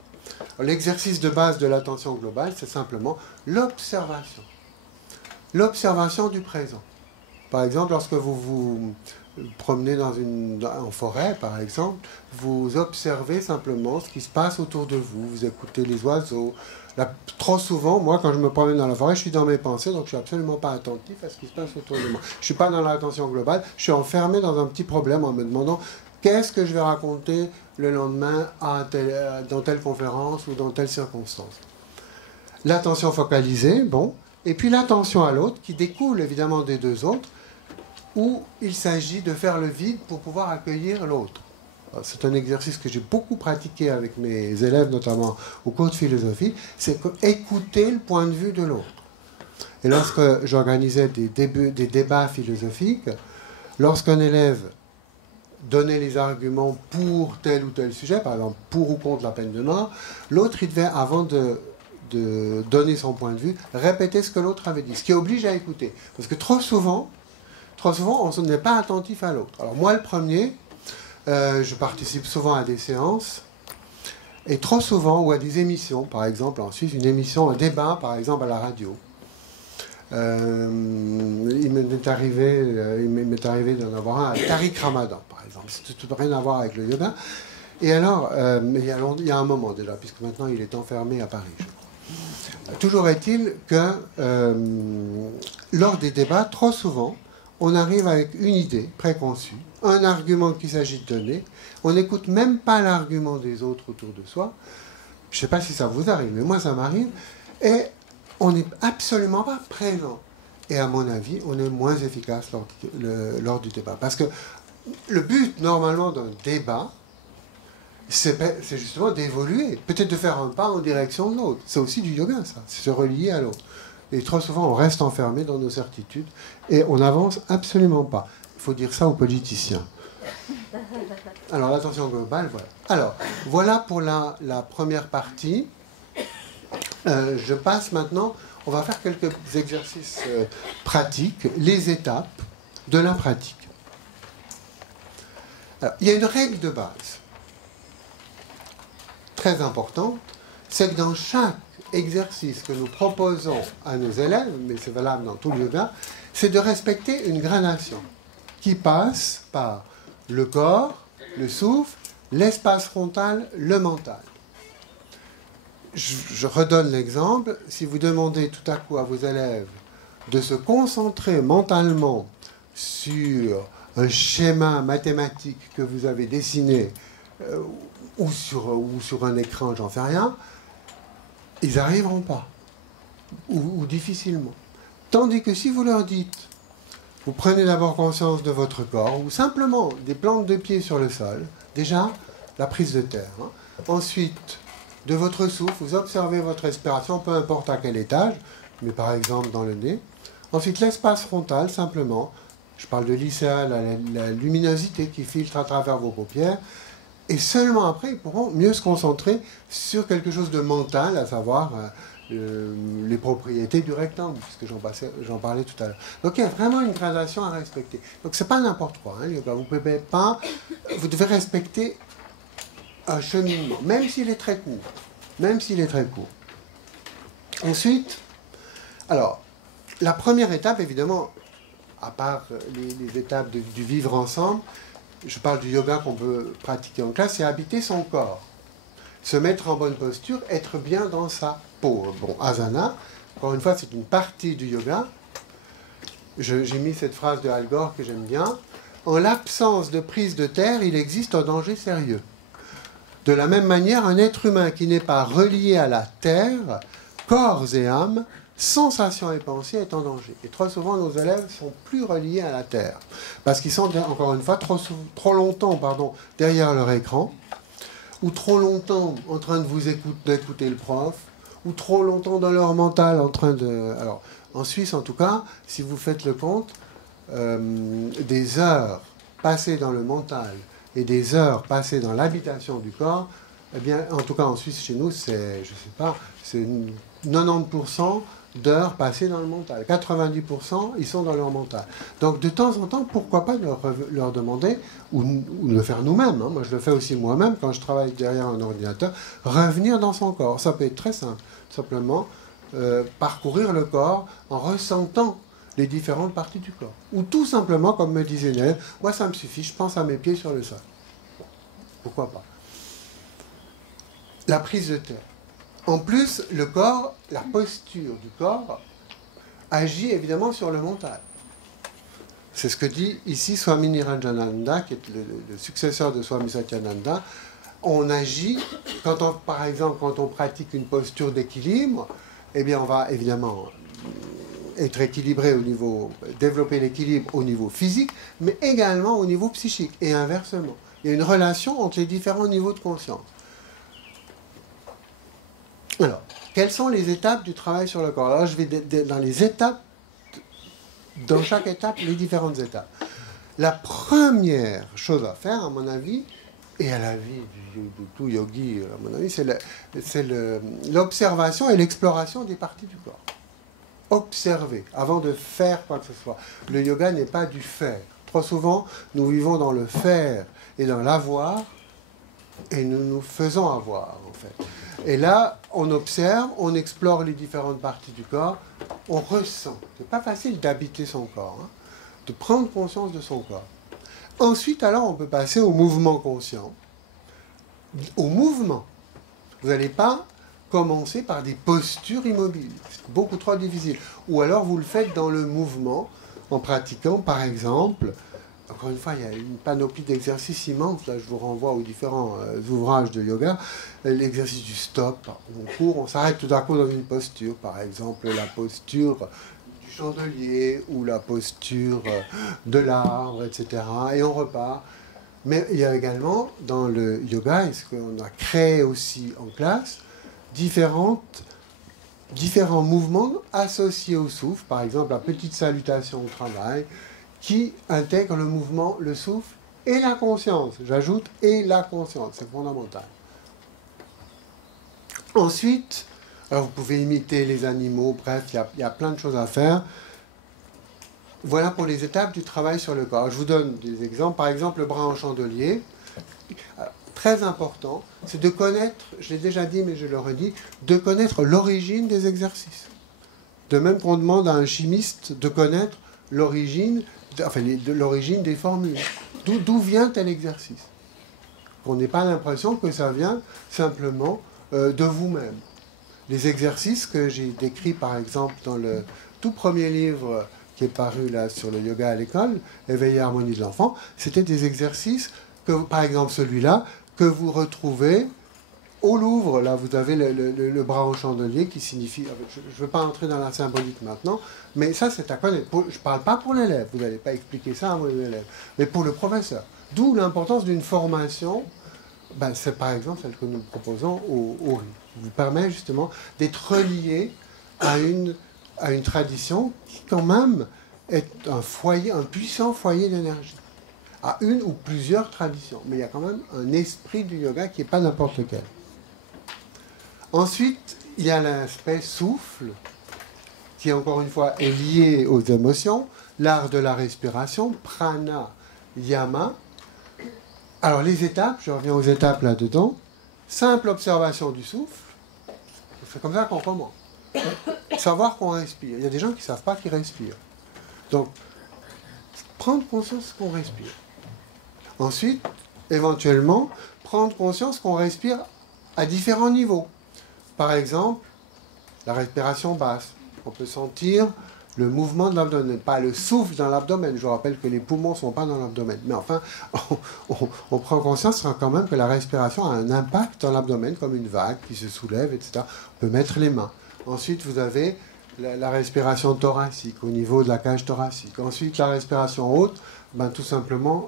L'exercice de base de l'attention globale, c'est simplement l'observation. L'observation du présent. Par exemple, lorsque vous vous promenez en forêt, par exemple, vous observez simplement ce qui se passe autour de vous. Vous écoutez les oiseaux. Là, trop souvent, moi, quand je me promène dans la forêt, je suis dans mes pensées, donc je suis absolument pas attentif à ce qui se passe autour de moi. Je suis pas dans l'attention globale, je suis enfermé dans un petit problème en me demandant qu'est-ce que je vais raconter le lendemain dans telle conférence ou dans telle circonstance. L'attention focalisée, bon, et puis l'attention à l'autre, qui découle évidemment des deux autres, où il s'agit de faire le vide pour pouvoir accueillir l'autre. C'est un exercice que j'ai beaucoup pratiqué avec mes élèves, notamment au cours de philosophie, c'est écouter le point de vue de l'autre. Et lorsque j'organisais des débats philosophiques, lorsqu'un élève donnait les arguments pour tel ou tel sujet, par exemple pour ou contre la peine de mort, l'autre, il devait, avant de donner son point de vue, répéter ce que l'autre avait dit, ce qui oblige à écouter. Parce que trop souvent, on n'est pas attentif à l'autre. Alors moi, le premier, je participe souvent à des séances, et trop souvent, ou à des émissions, par exemple, en Suisse, une émission, un débat, par exemple, à la radio. Il m'est arrivé d'en avoir un à Tariq Ramadan, par exemple. C'est tout rien à voir avec le yoga. Et alors, il y a un moment déjà, puisque maintenant il est enfermé à Paris, je crois. Toujours est-il que, lors des débats, trop souvent, on arrive avec une idée préconçue, un argument qu'il s'agit de donner. On n'écoute même pas l'argument des autres autour de soi. Je ne sais pas si ça vous arrive, mais moi ça m'arrive. Et on n'est absolument pas présent. Et à mon avis, on est moins efficace lors du débat. Parce que le but, normalement, d'un débat, c'est justement d'évoluer. Peut-être de faire un pas en direction de l'autre. C'est aussi du yoga, ça. C'est se relier à l'autre. Et trop souvent, on reste enfermé dans nos certitudes et on n'avance absolument pas. Il faut dire ça aux politiciens. Alors, l'attention globale, voilà. Alors, voilà pour la première partie. Je passe maintenant, on va faire quelques exercices pratiques, les étapes de la pratique. Alors, il y a une règle de base, très importante, c'est que dans chaque exercice que nous proposons à nos élèves, mais c'est valable dans tout le yoga, c'est de respecter une gradation qui passe par le corps, le souffle, l'espace frontal, le mental. je redonne l'exemple. Si vous demandez tout à coup à vos élèves de se concentrer mentalement sur un schéma mathématique que vous avez dessiné ou sur un écran, j'en sais rien, ils n'arriveront pas, ou difficilement. Tandis que si vous leur dites, vous prenez d'abord conscience de votre corps, ou simplement des plantes de pied sur le sol, déjà la prise de terre. Hein. Ensuite, de votre souffle, vous observez votre respiration, peu importe à quel étage, mais par exemple dans le nez. Ensuite, l'espace frontal, simplement, je parle de l'ICA, la luminosité qui filtre à travers vos paupières, et seulement après, ils pourront mieux se concentrer sur quelque chose de mental, à savoir les propriétés du rectangle, puisque j'en parlais tout à l'heure. Donc il y a vraiment une gradation à respecter. Donc c'est pas n'importe quoi, hein, vous pouvez pas, vous devez respecter un cheminement, même s'il est très court. Même s'il est très court. Ensuite, alors, la première étape, évidemment, à part les étapes du vivre ensemble, je parle du yoga qu'on peut pratiquer en classe, c'est habiter son corps. Se mettre en bonne posture, être bien dans sa peau. Bon, asana, encore une fois, c'est une partie du yoga. J'ai mis cette phrase de Al Gore que j'aime bien. En l'absence de prise de terre, il existe un danger sérieux. De la même manière, un être humain qui n'est pas relié à la terre, corps et âme, sensations et pensées est en danger. Et trop souvent, nos élèves sont plus reliés à la terre. Parce qu'ils sont, encore une fois, trop longtemps derrière leur écran, ou trop longtemps en train de d'écouter le prof, ou trop longtemps dans leur mental en train de... Alors, en Suisse, en tout cas, si vous faites le compte, des heures passées dans le mental et des heures passées dans l'habitation du corps, eh bien, en tout cas en Suisse, chez nous, c'est, je sais pas, c'est 90% d'heures passées dans le mental. 90%, ils sont dans leur mental. Donc, de temps en temps, pourquoi pas leur demander, ou le faire nous-mêmes, hein, moi je le fais aussi moi-même quand je travaille derrière un ordinateur, revenir dans son corps. Ça peut être très simple. Simplement, parcourir le corps en ressentant les différentes parties du corps. Ou tout simplement, comme me disait Nel, moi ça me suffit, je pense à mes pieds sur le sol. Pourquoi pas? La prise de terre. En plus, le corps, la posture du corps, agit évidemment sur le mental. C'est ce que dit ici Swami Niranjananda, qui est le successeur de Swami Satyananda. On agit, par exemple, quand on pratique une posture d'équilibre, eh bien on va évidemment être équilibré développer l'équilibre au niveau physique, mais également au niveau psychique, et inversement. Il y a une relation entre les différents niveaux de conscience. Alors, quelles sont les étapes du travail sur le corps? Alors, je vais dans les étapes, dans chaque étape, les différentes étapes. La première chose à faire, à mon avis, et à l'avis de tout yogi, à mon avis, c'est l'observation et l'exploration des parties du corps. Observer, avant de faire quoi que ce soit. Le yoga n'est pas du faire. Trop souvent, nous vivons dans le faire et dans l'avoir, et nous nous faisons avoir, en fait. Et là, on observe, on explore les différentes parties du corps, on ressent. C'est pas facile d'habiter son corps, hein, de prendre conscience de son corps. Ensuite, alors, on peut passer au mouvement conscient. Au mouvement. Vous n'allez pas commencer par des postures immobiles. C'est beaucoup trop difficile. Ou alors, vous le faites dans le mouvement, en pratiquant, par exemple... Encore une fois, il y a une panoplie d'exercices immenses. Là, je vous renvoie aux différents ouvrages de yoga. L'exercice du stop, on court, on s'arrête tout d'un coup dans une posture. Par exemple, la posture du chandelier ou la posture de l'arbre, etc. Et on repart. Mais il y a également, dans le yoga, et ce qu'on a créé aussi en classe, différents mouvements associés au souffle. Par exemple, la petite salutation au travail, qui intègre le mouvement, le souffle et la conscience. J'ajoute et la conscience, c'est fondamental. Ensuite, alors vous pouvez imiter les animaux, bref, il y a plein de choses à faire. Voilà pour les étapes du travail sur le corps. Alors, je vous donne des exemples. Par exemple, le bras en chandelier. Alors, très important, c'est de connaître, je l'ai déjà dit mais je le redis, de connaître l'origine des exercices. De même qu'on demande à un chimiste de connaître l'origine des formules. D'où vient tel exercice? Qu'on n'ait pas l'impression que ça vient simplement de vous-même. les exercices que j'ai décrits, par exemple, dans le tout premier livre qui est paru là sur le yoga à l'école, Éveil et harmonie de l'enfant, c'était des exercices, que, par exemple celui-là, que vous retrouvez au Louvre. Là, vous avez le bras au chandelier qui signifie... Je ne veux pas entrer dans la symbolique maintenant, mais ça, c'est à connaître. Je ne parle pas pour l'élève, vous n'allez pas expliquer ça à vos élèves, mais pour le professeur. D'où l'importance d'une formation. Ben, c'est par exemple celle que nous proposons au RI, qui vous permet justement d'être relié à une tradition qui quand même est un foyer, un puissant foyer d'énergie, à une ou plusieurs traditions. Mais il y a quand même un esprit du yoga qui n'est pas n'importe lequel. Ensuite, il y a l'aspect souffle, qui encore une fois est lié aux émotions, l'art de la respiration, prana, yama. Alors les étapes, je reviens aux étapes là-dedans. Simple observation du souffle, c'est comme ça qu'on commence. Savoir qu'on respire. Il y a des gens qui ne savent pas qu'ils respirent. Donc, prendre conscience qu'on respire. Ensuite, éventuellement, prendre conscience qu'on respire à différents niveaux. Par exemple, la respiration basse. On peut sentir le mouvement de l'abdomen, pas le souffle dans l'abdomen. Je vous rappelle que les poumons ne sont pas dans l'abdomen. Mais enfin, on prend conscience quand même que la respiration a un impact dans l'abdomen, comme une vague qui se soulève, etc. On peut mettre les mains. Ensuite, vous avez la respiration thoracique, au niveau de la cage thoracique. Ensuite, la respiration haute, ben, tout simplement,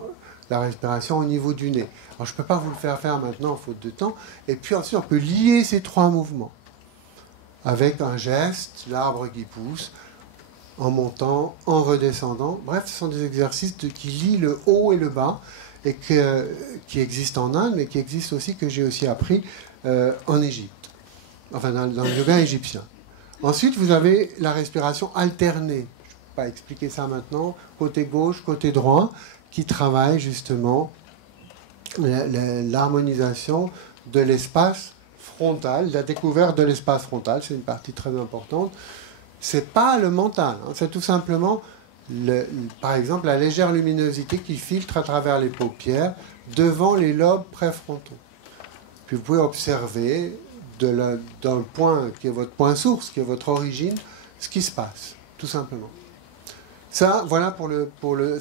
la respiration au niveau du nez. Alors, je ne peux pas vous le faire maintenant, faute de temps. Et puis ensuite, on peut lier ces trois mouvements avec un geste, l'arbre qui pousse, en montant, en redescendant. Bref, ce sont des exercices qui lient le haut et le bas, et qui existent en Inde, mais qui existent aussi, que j'ai aussi appris en Égypte, enfin dans le yoga égyptien. Ensuite, vous avez la respiration alternée. Je ne vais pas expliquer ça maintenant. Côté gauche, côté droit, qui travaille justement l'harmonisation de l'espace frontal, la découverte de l'espace frontal. C'est une partie très importante. C'est pas le mental, hein, c'est tout simplement, par exemple, la légère luminosité qui filtre à travers les paupières devant les lobes préfrontaux. Puis vous pouvez observer dans le point qui est votre point source, qui est votre origine, ce qui se passe, tout simplement. Ça, voilà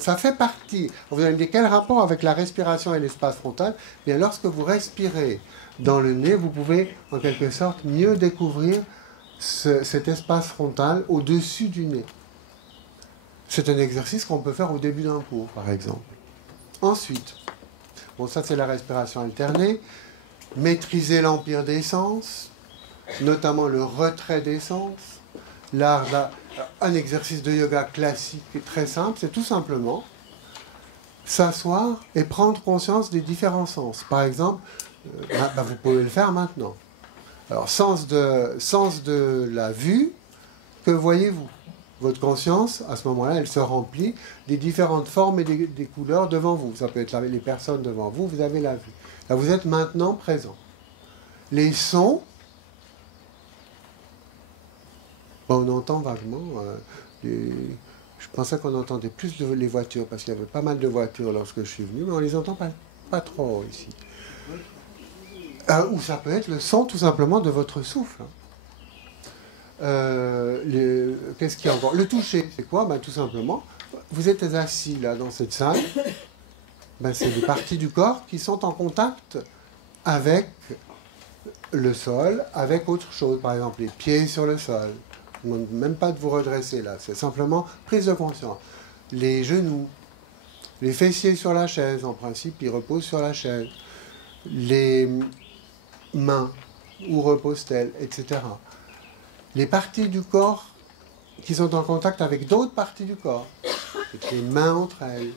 ça fait partie. Vous allez me dire quel rapport avec la respiration et l'espace frontal? Bien, lorsque vous respirez dans le nez, vous pouvez en quelque sorte mieux découvrir cet espace frontal au-dessus du nez. C'est un exercice qu'on peut faire au début d'un cours, par exemple. Ensuite, bon, ça c'est la respiration alternée. Maîtriser l'empire des sens, notamment le retrait des sens. Un exercice de yoga classique et très simple, c'est tout simplement s'asseoir et prendre conscience des différents sens. Par exemple, vous pouvez le faire maintenant. Alors, sens de la vue, que voyez-vous? Votre conscience, à ce moment-là, elle se remplit des différentes formes et des couleurs devant vous. Ça peut être les personnes devant vous, vous avez la vue. Là, vous êtes maintenant présent. Les sons, on entend vaguement. Je pensais qu'on entendait plus les voitures, parce qu'il y avait pas mal de voitures lorsque je suis venu, mais on ne les entend pas trop ici. Ou ça peut être le son tout simplement de votre souffle. Qu'est-ce qu'il y a encore? Le toucher, c'est quoi? Tout simplement, vous êtes assis là dans cette salle, c'est des parties du corps qui sont en contact avec le sol, avec autre chose. Par exemple, les pieds sur le sol. Je ne demande même pas de vous redresser là, c'est simplement prise de conscience. Les genoux, les fessiers sur la chaise, en principe, ils reposent sur la chaise. Les mains, où reposent-elles, etc. Les parties du corps qui sont en contact avec d'autres parties du corps, les mains entre elles,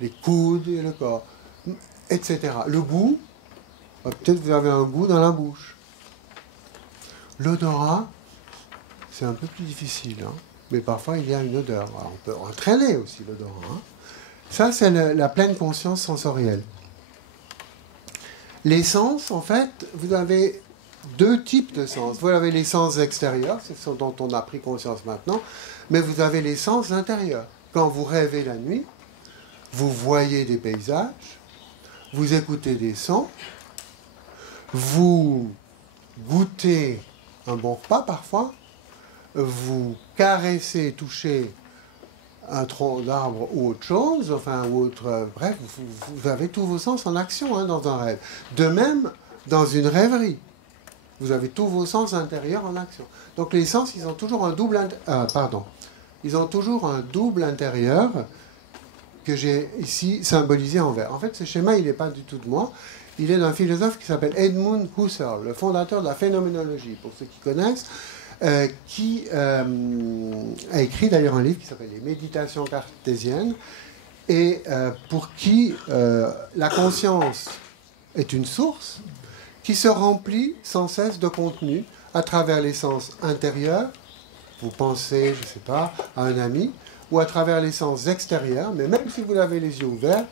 les coudes et le corps, etc. Le goût, peut-être vous avez un goût dans la bouche. L'odorat, c'est un peu plus difficile, hein, mais parfois il y a une odeur. Alors, on peut entraîner aussi l'odorat. Hein. Ça, c'est la pleine conscience sensorielle. Les sens, en fait, vous avez deux types de sens. Vous avez les sens extérieurs, c'est ce dont on a pris conscience maintenant, mais vous avez les sens intérieurs. Quand vous rêvez la nuit, vous voyez des paysages, vous écoutez des sons, vous goûtez un bon repas parfois, vous caressez, touchez un tronc d'arbre ou autre chose, enfin, ou autre, bref, vous avez tous vos sens en action hein, dans un rêve. De même, dans une rêverie, vous avez tous vos sens intérieurs en action. Donc les sens, ils ont toujours un double, ils ont toujours un double intérieur que j'ai ici symbolisé en vert. En fait, ce schéma, il n'est pas du tout de moi. Il est d'un philosophe qui s'appelle Edmund Husserl, le fondateur de la phénoménologie, pour ceux qui connaissent, qui a écrit d'ailleurs un livre qui s'appelle Les Méditations cartésiennes, et pour qui la conscience est une source qui se remplit sans cesse de contenu à travers les sens intérieurs. Vous pensez, je ne sais pas, à un ami, ou à travers les sens extérieurs, mais même si vous avez les yeux ouverts,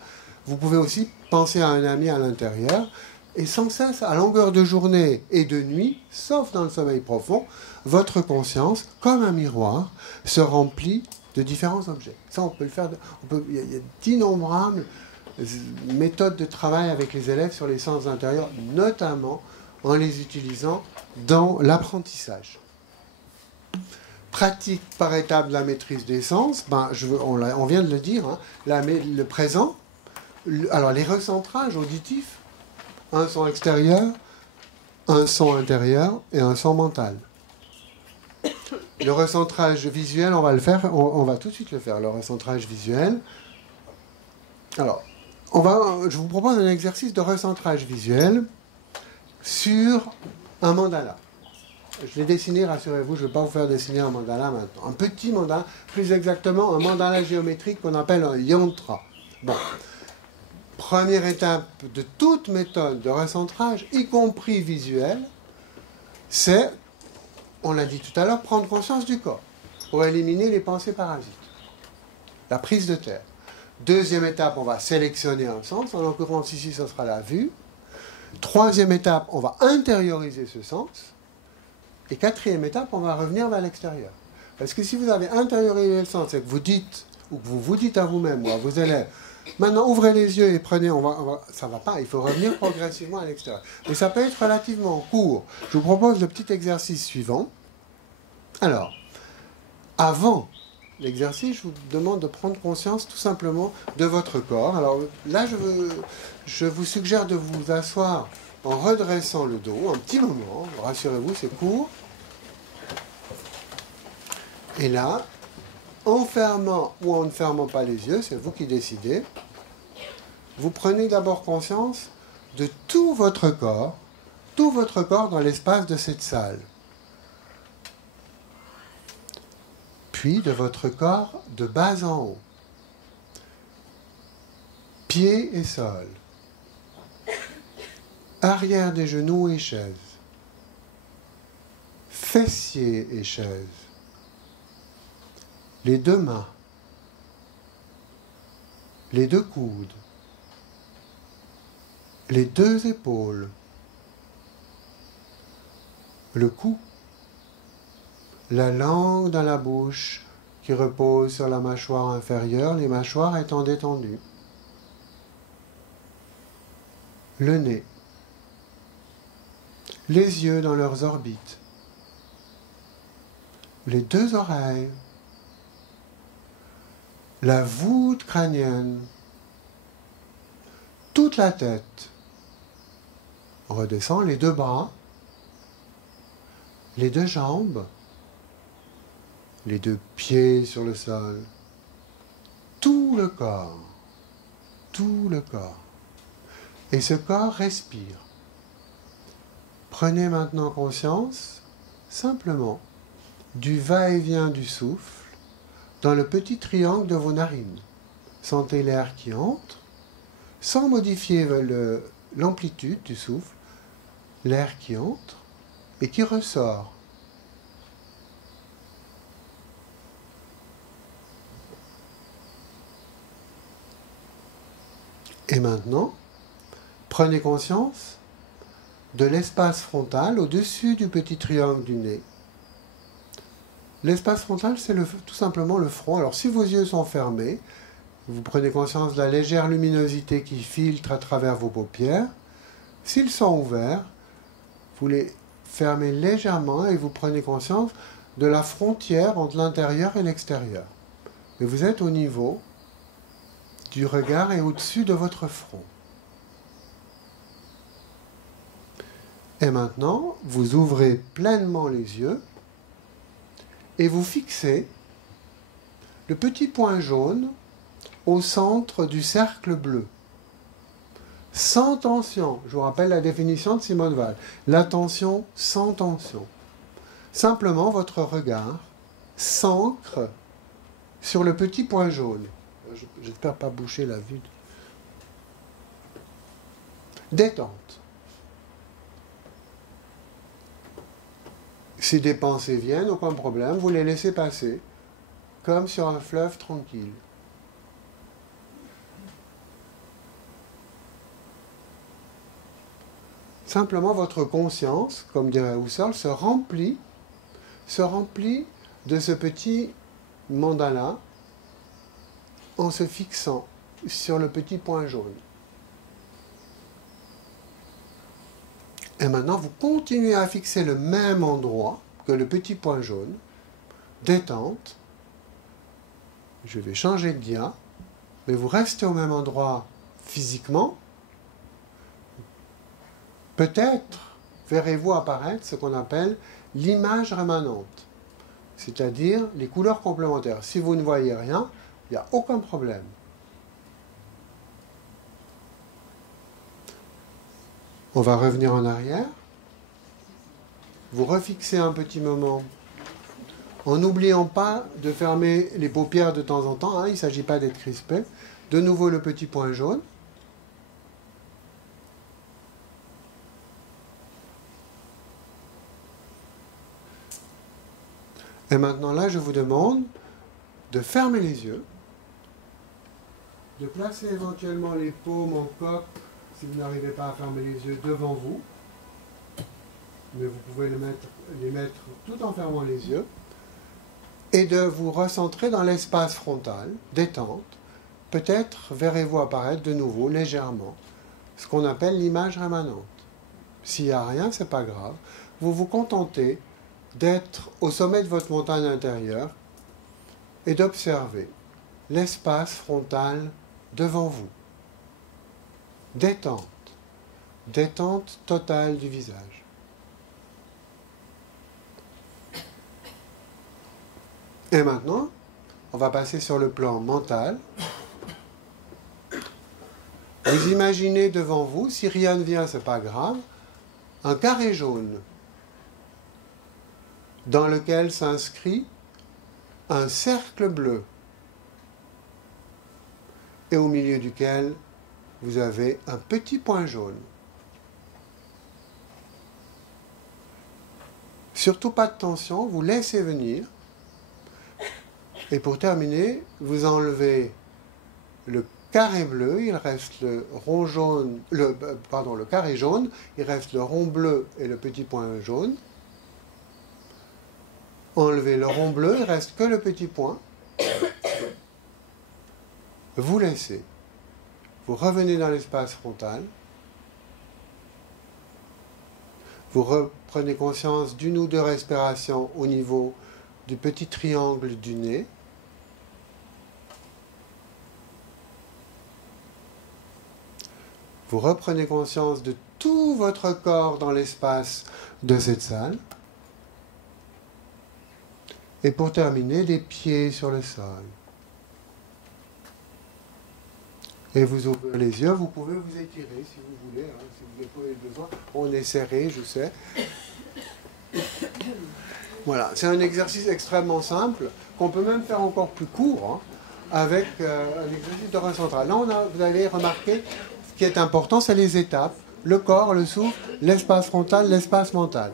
vous pouvez aussi penser à un ami à l'intérieur, et sans cesse, à longueur de journée et de nuit, sauf dans le sommeil profond, votre conscience, comme un miroir, se remplit de différents objets. Ça, on peut le faire, il y a d'innombrables méthodes de travail avec les élèves sur les sens intérieurs, notamment en les utilisant dans l'apprentissage. Pratique par étape de la maîtrise des sens, on vient de le dire, hein, le présent, alors les recentrages auditifs, un son extérieur, un son intérieur et un son mental. Le recentrage visuel, on va le faire, on va tout de suite le faire, le recentrage visuel. Alors, je vous propose un exercice de recentrage visuel sur un mandala. Je l'ai dessiné, rassurez-vous, je ne vais pas vous faire dessiner un mandala maintenant. Un petit mandala, plus exactement un mandala géométrique qu'on appelle un yantra. Bon. Première étape de toute méthode de recentrage, y compris visuel, c'est, on l'a dit tout à l'heure, prendre conscience du corps pour éliminer les pensées parasites. La prise de terre. Deuxième étape, on va sélectionner un sens. En l'occurrence, ici, ce sera la vue. Troisième étape, on va intérioriser ce sens. Et quatrième étape, on va revenir vers l'extérieur. Parce que si vous avez intériorisé le sens et que vous dites, ou que vous vous dites à vous-même ou à vos élèves, maintenant ouvrez les yeux et prenez, ça ne va pas, il faut revenir progressivement à l'extérieur. Mais ça peut être relativement court. Je vous propose le petit exercice suivant. Alors, avant l'exercice, je vous demande de prendre conscience tout simplement de votre corps. Alors là, je vous suggère de vous asseoir en redressant le dos, un petit moment, rassurez-vous, c'est court. Et là, en fermant ou en ne fermant pas les yeux, c'est vous qui décidez, vous prenez d'abord conscience de tout votre corps dans l'espace de cette salle. Puis de votre corps de bas en haut. Pieds et sol. Arrière des genoux et chaises. Fessiers et chaises. Les deux mains. Les deux coudes. Les deux épaules. Le cou. La langue dans la bouche qui repose sur la mâchoire inférieure, les mâchoires étant détendues. Le nez. Les yeux dans leurs orbites. Les deux oreilles. La voûte crânienne. Toute la tête. On redescend les deux bras. Les deux jambes. Les deux pieds sur le sol, tout le corps, et ce corps respire. Prenez maintenant conscience, simplement, du va-et-vient du souffle dans le petit triangle de vos narines. Sentez l'air qui entre, sans modifier l'amplitude du souffle, l'air qui entre et qui ressort. Et maintenant, prenez conscience de l'espace frontal au-dessus du petit triangle du nez. L'espace frontal, c'est tout simplement le front. Alors si vos yeux sont fermés, vous prenez conscience de la légère luminosité qui filtre à travers vos paupières. S'ils sont ouverts, vous les fermez légèrement et vous prenez conscience de la frontière entre l'intérieur et l'extérieur. Et vous êtes au niveau du regard et au-dessus de votre front. Et maintenant, vous ouvrez pleinement les yeux et vous fixez le petit point jaune au centre du cercle bleu. Sans tension. Je vous rappelle la définition de Simone Weil. L'attention sans tension. Simplement, votre regard s'ancre sur le petit point jaune. J'espère pas boucher la vue. Détente. Si des pensées viennent, aucun problème, vous les laissez passer, comme sur un fleuve tranquille. Simplement, votre conscience, comme dirait Husserl, se remplit de ce petit mandala en se fixant sur le petit point jaune. Et maintenant, vous continuez à fixer le même endroit que le petit point jaune. Détente. Je vais changer de dia, mais vous restez au même endroit physiquement. Peut-être verrez-vous apparaître ce qu'on appelle l'image rémanente, c'est-à-dire les couleurs complémentaires. Si vous ne voyez rien, il n'y a aucun problème. On va revenir en arrière. Vous refixez un petit moment en n'oubliant pas de fermer les paupières de temps en temps. Hein, il ne s'agit pas d'être crispé. De nouveau le petit point jaune. Et maintenant là, je vous demande de fermer les yeux, de placer éventuellement les paumes en coque si vous n'arrivez pas à fermer les yeux devant vous, mais vous pouvez les mettre tout en fermant les yeux, et de vous recentrer dans l'espace frontal, détente. Peut-être verrez-vous apparaître de nouveau, légèrement, ce qu'on appelle l'image rémanente. S'il n'y a rien, ce n'est pas grave. Vous vous contentez d'être au sommet de votre montagne intérieure et d'observer l'espace frontal devant vous. Détente. Détente totale du visage. Et maintenant, on va passer sur le plan mental. Vous imaginez devant vous, si rien ne vient, c'est pas grave, un carré jaune dans lequel s'inscrit un cercle bleu et au milieu duquel vous avez un petit point jaune. Surtout pas de tension, vous laissez venir. Et pour terminer, vous enlevez le carré bleu, il reste le rond jaune, le carré jaune, il reste le rond bleu et le petit point jaune. Enlevez le rond bleu, il ne reste que le petit point. Vous laissez. Vous revenez dans l'espace frontal. Vous reprenez conscience d'une ou deux respirations au niveau du petit triangle du nez. Vous reprenez conscience de tout votre corps dans l'espace de cette salle. Et pour terminer, les pieds sur le sol. Et vous ouvrez les yeux, vous pouvez vous étirer si vous voulez, hein, si vous avez besoin. On est serré, je sais. Voilà, c'est un exercice extrêmement simple, qu'on peut même faire encore plus court, hein, avec un exercice de recentrage. Là, vous avez remarqué, ce qui est important, c'est les étapes. Le corps, le souffle, l'espace frontal, l'espace mental.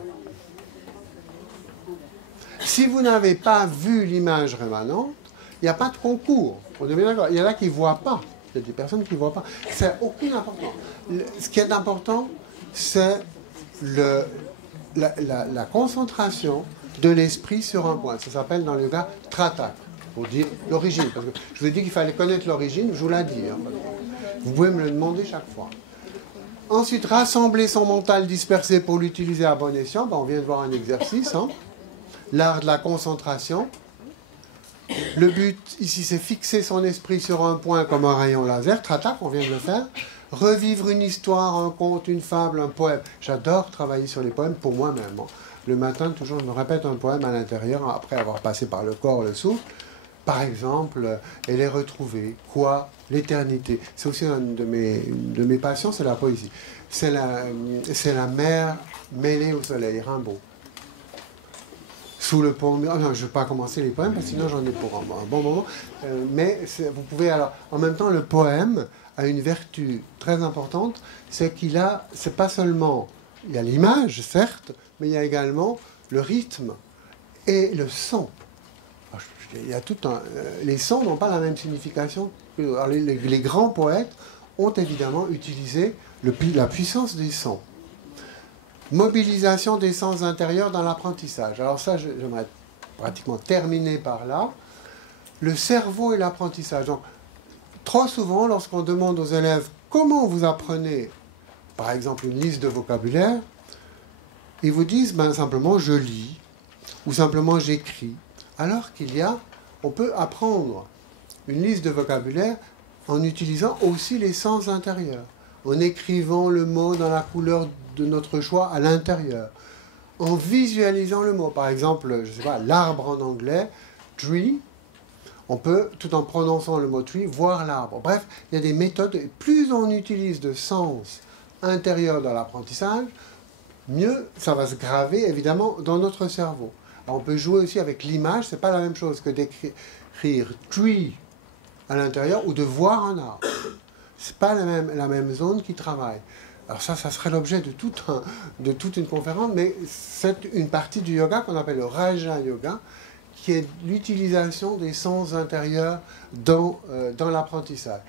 Si vous n'avez pas vu l'image rémanente, il n'y a pas de concours. On est bien d'accord. Il y en a qui ne voient pas. Il y a des personnes qui ne voient pas. C'est aucune importance. Ce qui est important, c'est la concentration de l'esprit sur un point. Ça s'appelle dans le yoga tratak, pour dire l'origine. Parce que je vous ai dit qu'il fallait connaître l'origine, je vous l'ai dit. Hein. Vous pouvez me le demander chaque fois. Ensuite, rassembler son mental dispersé pour l'utiliser à bon escient. Ben, on vient de voir un exercice. Hein. L'art de la concentration. Le but ici, c'est fixer son esprit sur un point comme un rayon laser. Tratak, on vient de le faire. Revivre une histoire, un conte, une fable, un poème. J'adore travailler sur les poèmes pour moi-même. Le matin, toujours, je me répète un poème à l'intérieur, après avoir passé par le corps, le souffle. Par exemple, elle est retrouvée. Quoi? L'éternité. C'est aussi une de mes passions, c'est la poésie. C'est la mer mêlée au soleil, Rimbaud. Sous le pont... Oh non, je ne vais pas commencer les poèmes, parce que sinon j'en ai pour un bon moment. Mais vous pouvez... Alors, en même temps, le poème a une vertu très importante, c'est qu'il a... C'est pas seulement... Il y a l'image, certes, mais il y a également le rythme et le son. Il y a tout un... Les sons n'ont pas la même signification. Alors, les grands poètes ont évidemment utilisé la puissance des sons. Mobilisation des sens intérieurs dans l'apprentissage. Alors ça, j'aimerais pratiquement terminer par là. Le cerveau et l'apprentissage. Donc, trop souvent, lorsqu'on demande aux élèves comment vous apprenez, par exemple, une liste de vocabulaire, ils vous disent simplement je lis ou simplement j'écris. Alors on peut apprendre une liste de vocabulaire en utilisant aussi les sens intérieurs, en écrivant le mot dans la couleur de notre choix à l'intérieur, en visualisant le mot. Par exemple, je sais pas, l'arbre en anglais, tree, on peut, tout en prononçant le mot tree, voir l'arbre. Bref, il y a des méthodes, et plus on utilise de sens intérieurs dans l'apprentissage, mieux ça va se graver, évidemment, dans notre cerveau. Alors, on peut jouer aussi avec l'image, c'est pas la même chose que d'écrire tree à l'intérieur ou de voir un arbre. C'est pas la même zone qui travaille. Alors ça serait l'objet de toute une conférence, mais c'est une partie du yoga qu'on appelle le Raja Yoga, qui est l'utilisation des sens intérieurs dans l'apprentissage.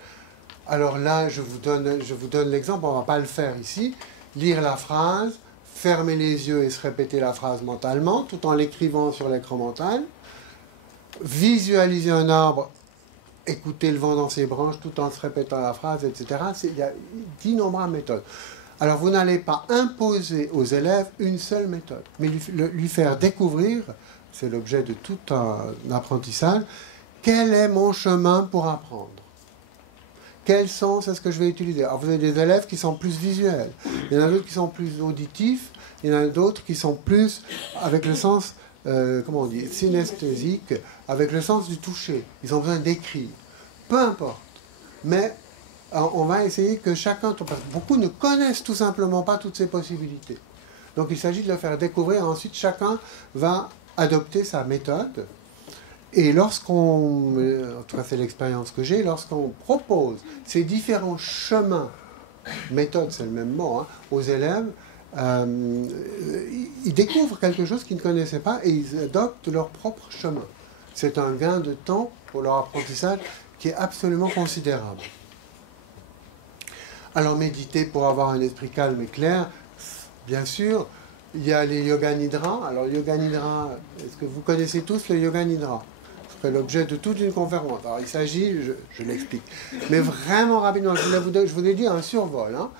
Alors là, je vous donne l'exemple, on ne va pas le faire ici. Lire la phrase, fermer les yeux et se répéter la phrase mentalement, tout en l'écrivant sur l'écran mental. Visualiser un arbre, écouter le vent dans ses branches tout en se répétant la phrase, etc. Il y a d'innombrables méthodes. Alors vous n'allez pas imposer aux élèves une seule méthode, mais lui faire découvrir, c'est l'objet de tout un apprentissage, quel est mon chemin pour apprendre. Quel sens est-ce que je vais utiliser? Alors vous avez des élèves qui sont plus visuels, il y en a d'autres qui sont plus auditifs, il y en a d'autres qui sont plus avec le sens, comment on dit, synesthésique, avec le sens du toucher. Ils ont besoin d'écrire. Peu importe. Mais on va essayer que chacun, parce que beaucoup ne connaissent tout simplement pas toutes ces possibilités. Donc il s'agit de le faire découvrir, ensuite chacun va adopter sa méthode. Et lorsqu'on, en tout cas c'est l'expérience que j'ai, lorsqu'on propose ces différents chemins, méthode c'est le même mot, hein, aux élèves, ils découvrent quelque chose qu'ils ne connaissaient pas et ils adoptent leur propre chemin. C'est un gain de temps pour leur apprentissage qui est absolument considérable. Alors méditer pour avoir un esprit calme et clair, bien sûr, il y a les Yoga Nidra. Alors Yoga Nidra, est-ce que vous connaissez tous le Yoga Nidra? C'est l'objet de toute une conférence. Alors il s'agit, je l'explique, mais vraiment rapidement, je vous ai dit un survol. Hein.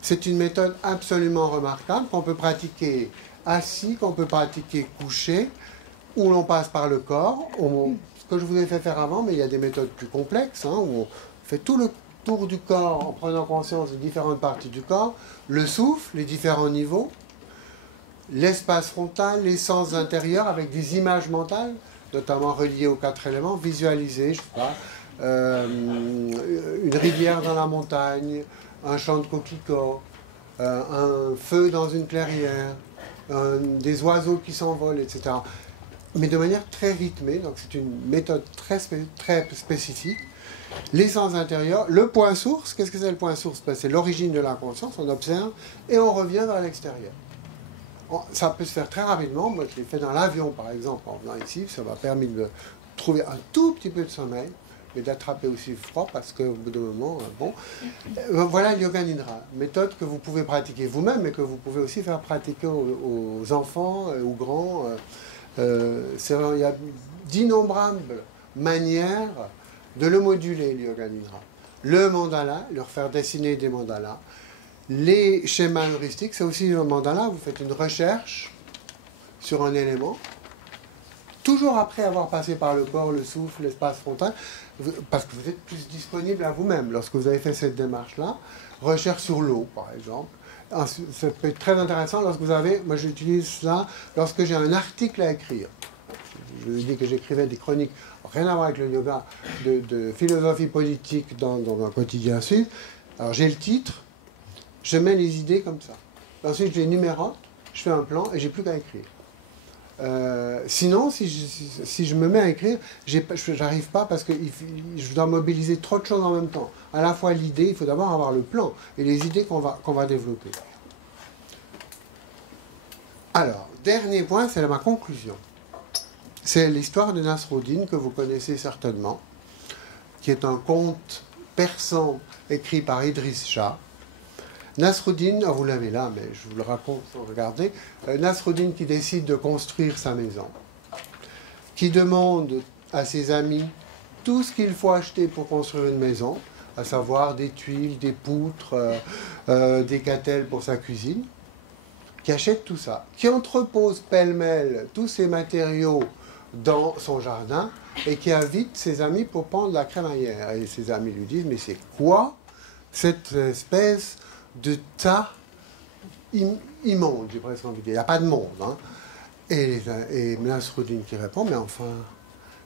C'est une méthode absolument remarquable qu'on peut pratiquer assis, qu'on peut pratiquer couché, où l'on passe par le corps, ce que je vous ai fait faire avant, mais il y a des méthodes plus complexes, hein, où on fait tout le tour du corps en prenant conscience des différentes parties du corps, le souffle, les différents niveaux, l'espace frontal, les sens intérieurs avec des images mentales, notamment reliées aux 4 éléments, visualiser, je sais pas, une rivière dans la montagne, un champ de coquelicots, un feu dans une clairière, des oiseaux qui s'envolent, etc. Mais de manière très rythmée, donc c'est une méthode très spécifique. Les sens intérieurs, le point source, qu'est-ce que c'est le point source? C'est l'origine de la conscience, on observe, et on revient vers l'extérieur. Ça peut se faire très rapidement, moi je l'ai fait dans l'avion par exemple, en venant ici, ça m'a permis de trouver un tout petit peu de sommeil, mais d'attraper aussi froid, parce qu'au bout d'un moment, voilà le Yoga Nidra, méthode que vous pouvez pratiquer vous-même, mais que vous pouvez aussi faire pratiquer aux enfants, aux grands. Il y a d'innombrables manières de le moduler, le Yoga Nidra. Le mandala, leur faire dessiner des mandalas, Les schémas heuristiques, c'est aussi le mandala. Vous faites une recherche sur un élément, toujours après avoir passé par le corps, le souffle, l'espace frontal, parce que vous êtes plus disponible à vous-même lorsque vous avez fait cette démarche-là. Recherche sur l'eau, par exemple. Ça peut être très intéressant lorsque vous avez, moi j'utilise ça lorsque j'ai un article à écrire. Je vous ai dit que j'écrivais des chroniques, rien à voir avec le yoga, de philosophie politique dans un quotidien suisse. Alors j'ai le titre, je mets les idées comme ça. Ensuite je les numérote, je fais un plan et j'ai plus qu'à écrire. Sinon, si je me mets à écrire, j'arrive pas parce que je dois mobiliser trop de choses en même temps. À la fois l'idée, il faut d'abord avoir le plan et les idées qu'on va développer. Alors, dernier point, c'est ma conclusion. C'est l'histoire de Nasruddin que vous connaissez certainement, qui est un conte persan écrit par Idriss Shah. Nasruddin, vous l'avez là, mais je vous le raconte sans regarder. Nasruddin qui décide de construire sa maison, qui demande à ses amis tout ce qu'il faut acheter pour construire une maison, à savoir des tuiles, des poutres, des catelles pour sa cuisine, qui achète tout ça, qui entrepose pêle-mêle tous ces matériaux dans son jardin et qui invite ses amis pour prendre la crémaillère. Et ses amis lui disent, mais c'est quoi cette espèce de tas immonde, j'ai presque envie de dire. Il n'y a pas de monde. Hein. Et Nasruddin qui répond, mais enfin,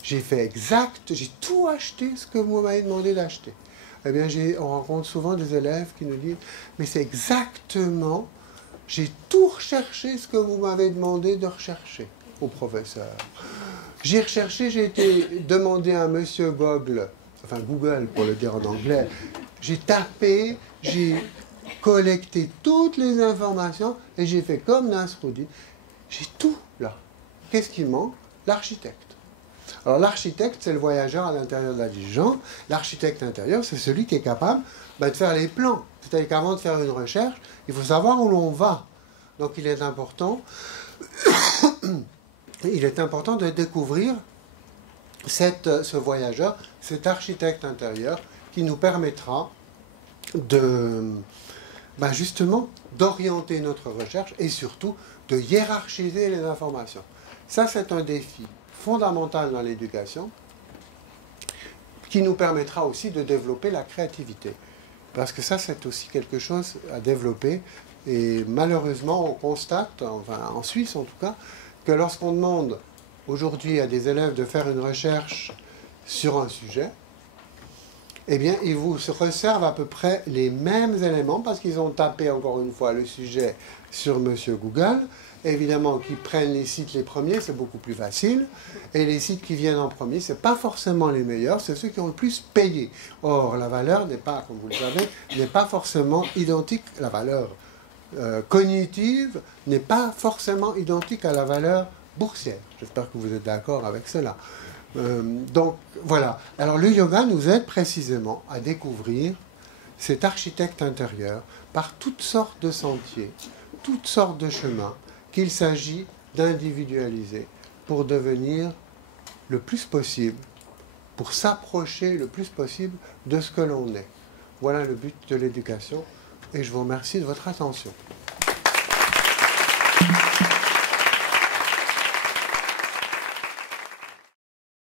j'ai fait exact, j'ai tout acheté ce que vous m'avez demandé d'acheter. Eh bien, on rencontre souvent des élèves qui nous disent, mais c'est exactement, j'ai tout recherché ce que vous m'avez demandé de rechercher au professeur. J'ai recherché, j'ai été demandé à monsieur Google, enfin Google pour le dire en anglais, j'ai tapé, j'ai collecté toutes les informations et j'ai fait comme Nasruddin. J'ai tout là. Qu'est-ce qui manque? L'architecte. Alors l'architecte, c'est le voyageur à l'intérieur de la diligence. L'architecte intérieur, c'est celui qui est capable de faire les plans. C'est-à-dire qu'avant de faire une recherche, il faut savoir où l'on va. Donc il est important de découvrir ce voyageur, cet architecte intérieur qui nous permettra justement d'orienter notre recherche et surtout de hiérarchiser les informations. Ça, c'est un défi fondamental dans l'éducation qui nous permettra aussi de développer la créativité. Parce que ça, c'est aussi quelque chose à développer. Et malheureusement, on constate, enfin en Suisse en tout cas, que lorsqu'on demande aujourd'hui à des élèves de faire une recherche sur un sujet, eh bien, ils vous resservent à peu près les mêmes éléments parce qu'ils ont tapé encore une fois le sujet sur Monsieur Google. Évidemment, qu'ils prennent les sites les premiers, c'est beaucoup plus facile. Et les sites qui viennent en premier, ce n'est pas forcément les meilleurs, c'est ceux qui ont le plus payé. Or, la valeur n'est pas, comme vous le savez, n'est pas forcément identique. La valeur cognitive n'est pas forcément identique à la valeur boursière. J'espère que vous êtes d'accord avec cela. Donc voilà. Alors le yoga nous aide précisément à découvrir cet architecte intérieur par toutes sortes de sentiers, toutes sortes de chemins qu'il s'agit d'individualiser pour devenir le plus possible, pour s'approcher le plus possible de ce que l'on est. Voilà le but de l'éducation et je vous remercie de votre attention.